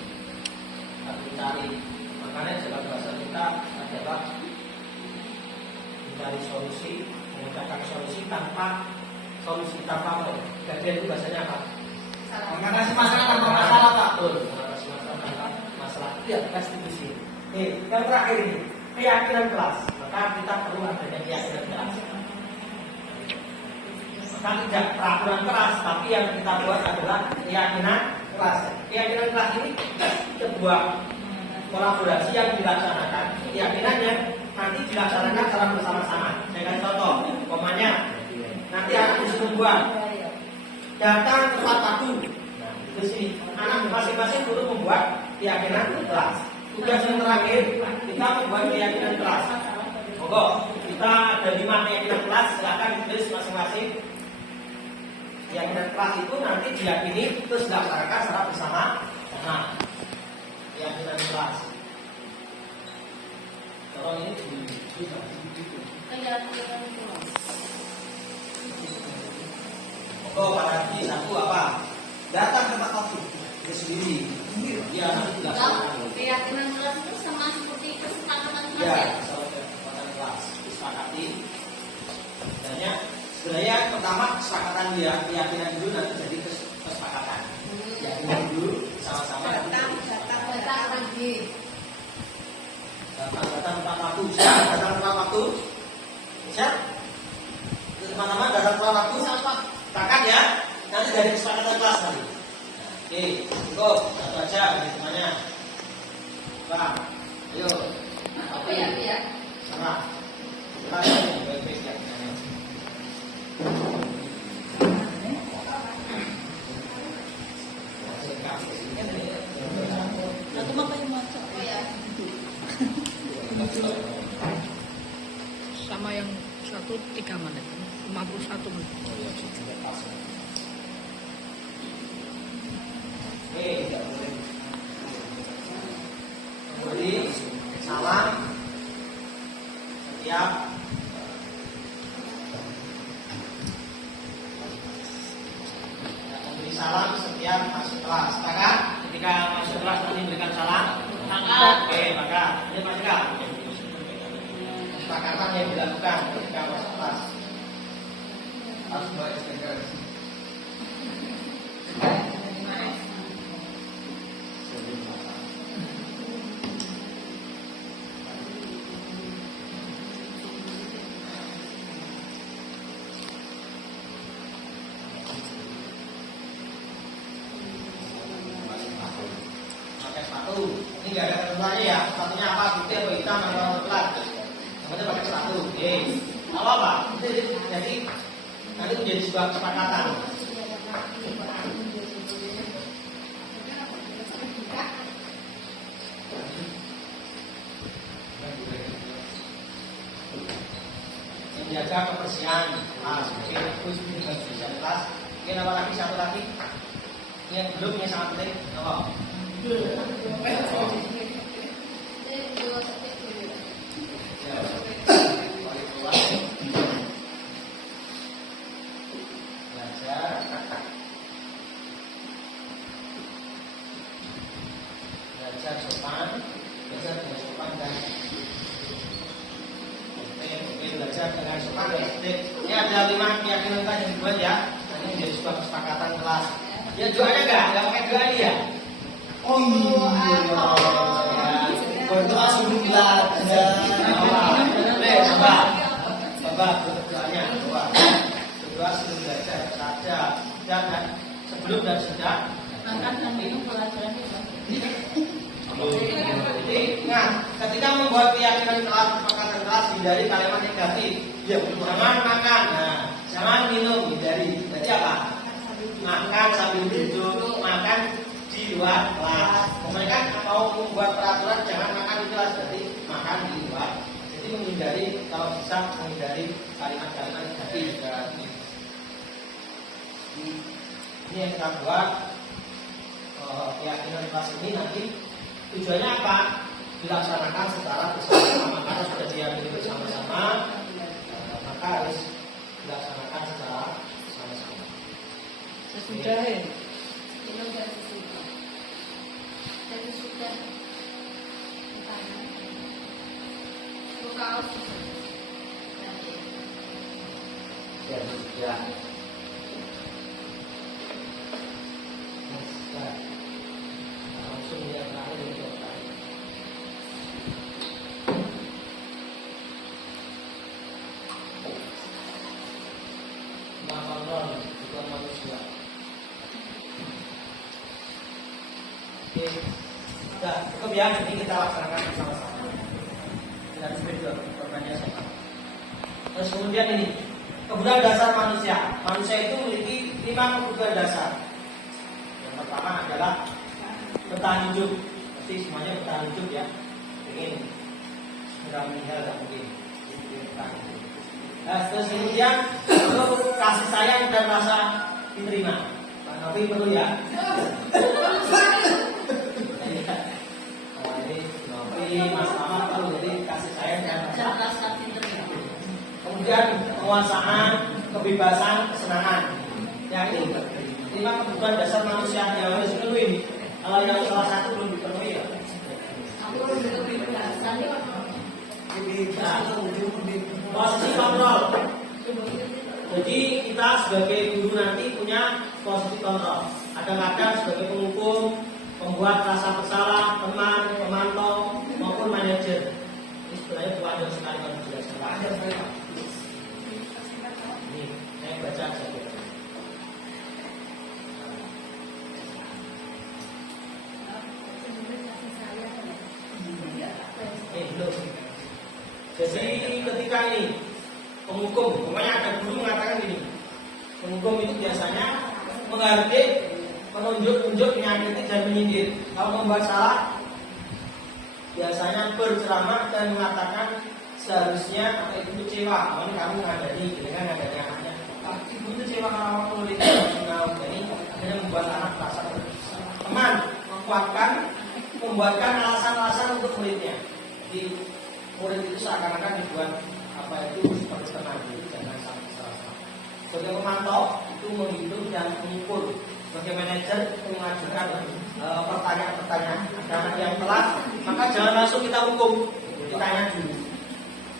Mencari, makanya dalam bahasa kita adalah mencari solusi, mengucapkan solusi tanpa apa? Gajian itu bahasanya apa? Mengatasi masalah tanpa masalah, Pak. Betul, mengatasi masalah tanpa masalah. Iya, restitusi. Yang terakhir ini keyakinan kelas. Maka kita perlu adanya keyakinan kelas. Maka tidak peraturan keras, tapi yang kita buat adalah keyakinan kelas. Keyakinan kelas ini sebuah kolaborasi yang dilaksanakan. Keyakinannya nanti dilaksanakan secara bersama-sama. Saya kasih contoh, umpamanya nanti anak disuruh buat datang tepat waktu. Nah, itu sih anak masing-masing dulu membuat keyakinan kelas. Tugas yang terakhir kita membuat keyakinan kelas. Monggo, kita ada 5 keyakinan kelas, silakan ditulis masing-masing. Keyakinan kelas itu nanti diyakini terus dilaksanakan secara bersama. Nah, keyakinan kelas. Kalau ini oh, parati satu apa? Datang tempat waktu sendiri. Ya, nanti dilaksanakan. Keyakinan kelas itu sama seperti kesepakatan kelas Ya, ya? sama kesepakatan kelas disepakati. Sebenarnya pertama kesepakatan dia, keyakinan dulu nanti jadi kesepakatan. Keyakinan dulu sama-sama nanti jadi kesepakatan. Datang tempat waktu, bisa datang tempat waktu, bisa. Teman-teman datang tempat waktu, sepakat ya. Nanti dari kesepakatan kelas nanti. Oke, cukup satu aja hitungannya. Bang, ayo. Apa ya? Sama. Baik-baik ya. Satu apa yang masuk? Sama yang satu 3 menit, 51 menit. Oke, jadi salam setiap memberi salam setiap masuk kelas. Sepakat? Ketika masuk kelas nanti berikan salam. Oke, maka ini pasukan. Kesepakatan yang dilakukan ketika masuk kelas. Harus baik stiker. Pakai sepatu. Ini nggak ada ketentuannya ya. Sepatunya apa? Putih atau hitam atau coklat. Namanya pakai sepatu. Oke. Apa? Jadi nanti menjadi sebuah kesepakatan. Menjaga kebersihan. Sebagai terus kebersihan kelas. Mungkin apa lagi? Satu lagi yang belum yang sangat penting. Apa? Belajar sopan, belajar dengan sopan dan tertib. Ini ada 5 keyakinan yang dibuat ya. Ini menjadi sebuah kesepakatan kelas. Ya doanya enggak pakai doa ini ya. Oh iya. Berdoa sebelum belajar. Coba berdoanya. Berdoa sebelum belajar saja. Dan sebelum dan sudah. Makan dan minum pelajaran itu. Nah, ketika membuat keyakinan kelas, kesepakatan kelas, hindari kalimat negatif. Ya, jangan makan, jangan minum, hindari. Berarti apa? Makan sambil duduk, makan di luar kelas. Mereka mau membuat peraturan jangan makan di kelas, berarti makan di luar. Jadi menghindari, kalau bisa menghindari kalimat-kalimat negatif. Ini yang kita buat keyakinan kelas ini nanti tujuannya apa? Dilaksanakan secara bersama-sama karena sudah diyakini bersama-sama, maka harus dilaksanakan secara bersama-sama. Sesudah ya. Minum dan sesudah. Jadi sudah. Kaos. Ya, sudah. Langsung dia terakhir di dokter. Makanan bukan manusia. Oke, sudah cukup ya. Ini kita laksanakan bersama-sama. Kita bisa pertanyaan soal. Terus kemudian ini kebutuhan dasar manusia. Manusia itu memiliki 5 kebutuhan dasar. Yang pertama adalah bertahan hidup. Pasti semuanya bertahan hidup ya. Ingin sudah meninggal tidak mungkin. Bertahan hidup. Nah, terus kemudian perlu kasih sayang dan rasa diterima. Pak Novi perlu ya. Oh, ini Novi, Mas Ahmad perlu jadi kasih sayang dan rasa. Kemudian penguasaan, kebebasan, kesenangan. Ya ini 5 kebutuhan dasar manusia yang harus dipenuhi. Kalau yang salah satu belum dipenuhi ya. Posisi kontrol. Jadi kita sebagai guru nanti punya posisi kontrol. Kadang-kadang sebagai penghukum, pembuat rasa bersalah, teman, pemantau, maupun manajer. Ini sebenarnya wajar sekali kalau dijelaskan. Wajar sekali. Ini saya baca saja. Belum. Jadi ketika ini penghukum, pokoknya ada guru mengatakan ini, penghukum itu biasanya menghargai, menunjuk-nunjuk, menyakiti dan menyindir. Kalau membuat salah, biasanya berceramah dan mengatakan seharusnya atau ibu kecewa, kalau kamu ngadani, dengan adanya anaknya. Ibu itu kecewa karena waktu ini, akhirnya membuat anak merasa bersalah. Teman membuatkan alasan-alasan untuk muridnya. Jadi murid itu seakan-akan dibuat apa itu seperti tenang, jangan sampai salah. Sebagai pemantau itu menghitung dan mengukur. Sebagai manajer mengajukan pertanyaan-pertanyaan. Dan yang telat, maka jangan langsung kita hukum, ditanya dulu.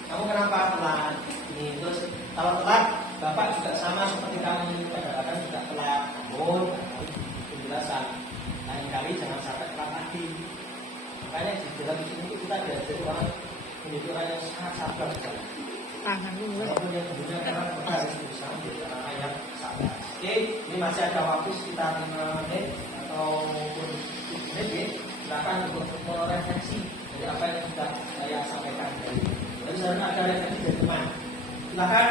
Kamu kenapa telat? Ini terus kalau telat, bapak juga sama seperti kamu kadang-kadang juga telat. Namun penjelasan lain kali jangan sampai telat lagi. Makanya di dalam sini kita diajari orang menjadi orang yang sangat sabar sekali. Walaupun yang kemudian karena kita harus berusaha menjadi orang yang sabar. Oke, ini masih ada waktu sekitar 5 menit atau 7 menit ya. Silakan untuk merefleksi dari apa yang sudah saya sampaikan tadi. Jadi sekarang ada refleksi dari teman. Silakan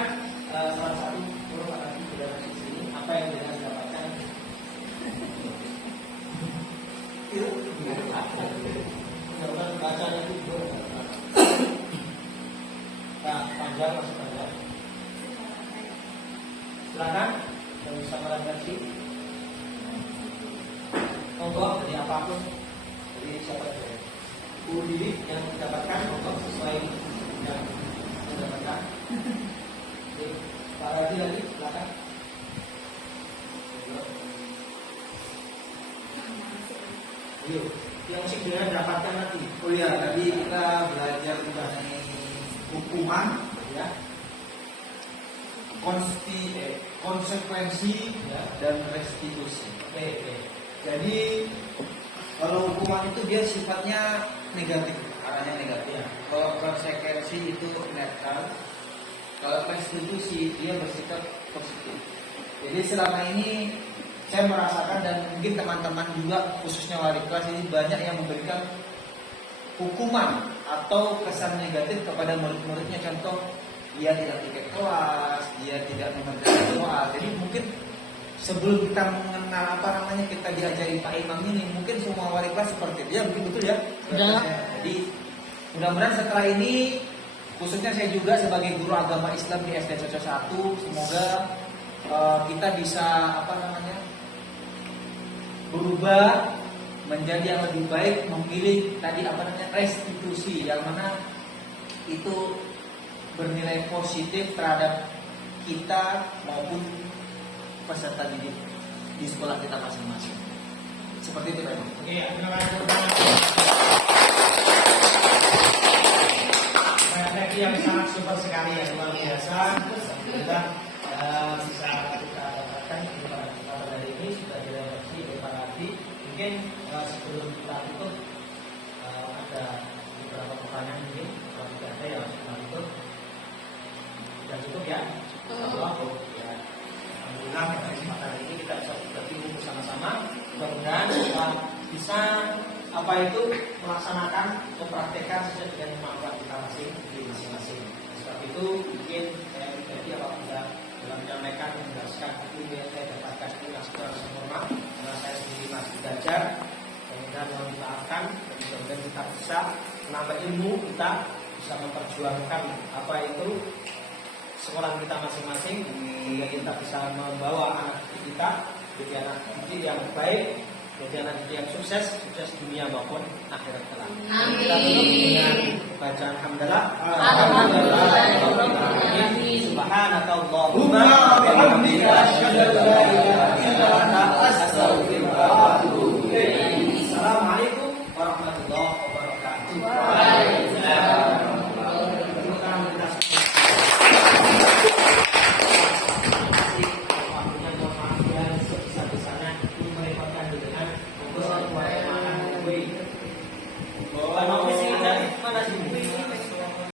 salah satu guru akan berada di sini. Apa yang dengan dapatkan? Jangan bacanya itu panjang masih panjang. Silakan yang bisa merefleksi. Monggo dari apapun, dari siapa saja. Guru didik yang mendapatkan monggo sesuai yang mendapatkan. Pak Radhi lagi silakan. Yuk, yang musik dengan dapatkan nanti. Oh iya, tadi kita belajar mengenai hukuman, Ya, konsekuensi Ya. dan restitusi. Oke, oke. Jadi kalau hukuman itu dia sifatnya negatif, arahnya negatif. Ya. Kalau konsekuensi itu netral, kalau restitusi dia bersifat positif. Jadi selama ini saya merasakan dan mungkin teman-teman juga khususnya wali kelas ini banyak yang memberikan hukuman atau kesan negatif kepada murid-muridnya. Contoh, dia tidak ikut kelas, dia tidak mengerjakan soal. Jadi mungkin sebelum kita mengenal kita diajari Pak Imam ini, mungkin semua wali kelas seperti dia, betul ya? Ya. Jadi mudah-mudahan setelah ini, khususnya saya juga sebagai guru agama Islam di SD Coco 1, semoga kita bisa berubah menjadi yang lebih baik, memilih tadi restitusi yang mana itu bernilai positif terhadap kita maupun peserta didik di sekolah kita masing-masing. Seperti itu, Pak. Oke, terima kasih. Banyak yang sangat super sekali ya, luar biasa. Kita bisa kita dapatkan kepada dari ini sudah direfleksi oleh Pak Adi. Mungkin sebelum kita tutup ada beberapa pertanyaan mungkin kalau tidak ada yang langsung tutup. Sudah cukup ya? Ya. Alhamdulillah pada kesempatan ini kita bisa bertemu bersama-sama. Mudah-mudahan kita bisa melaksanakan, mempraktekkan sesuai dengan kemampuan kita masing-masing. Sebab itu mungkin saya pribadi apabila dalam menyampaikan menjelaskan ilmu yang saya dapatkan ini masih kurang sempurna karena saya sendiri masih belajar. Mudah-mudahan mohon dimaafkan dan mudah-mudahan kita bisa menambah ilmu, kita bisa memperjuangkan sekolah kita masing-masing, sehingga kita bisa membawa anak didik kita menjadi anak didik yang baik, menjadi anak didik yang sukses dunia maupun akhirat kelak. Amin. Kita tutup dengan bacaan hamdalah. Alhamdulillah. Subhanakallahumma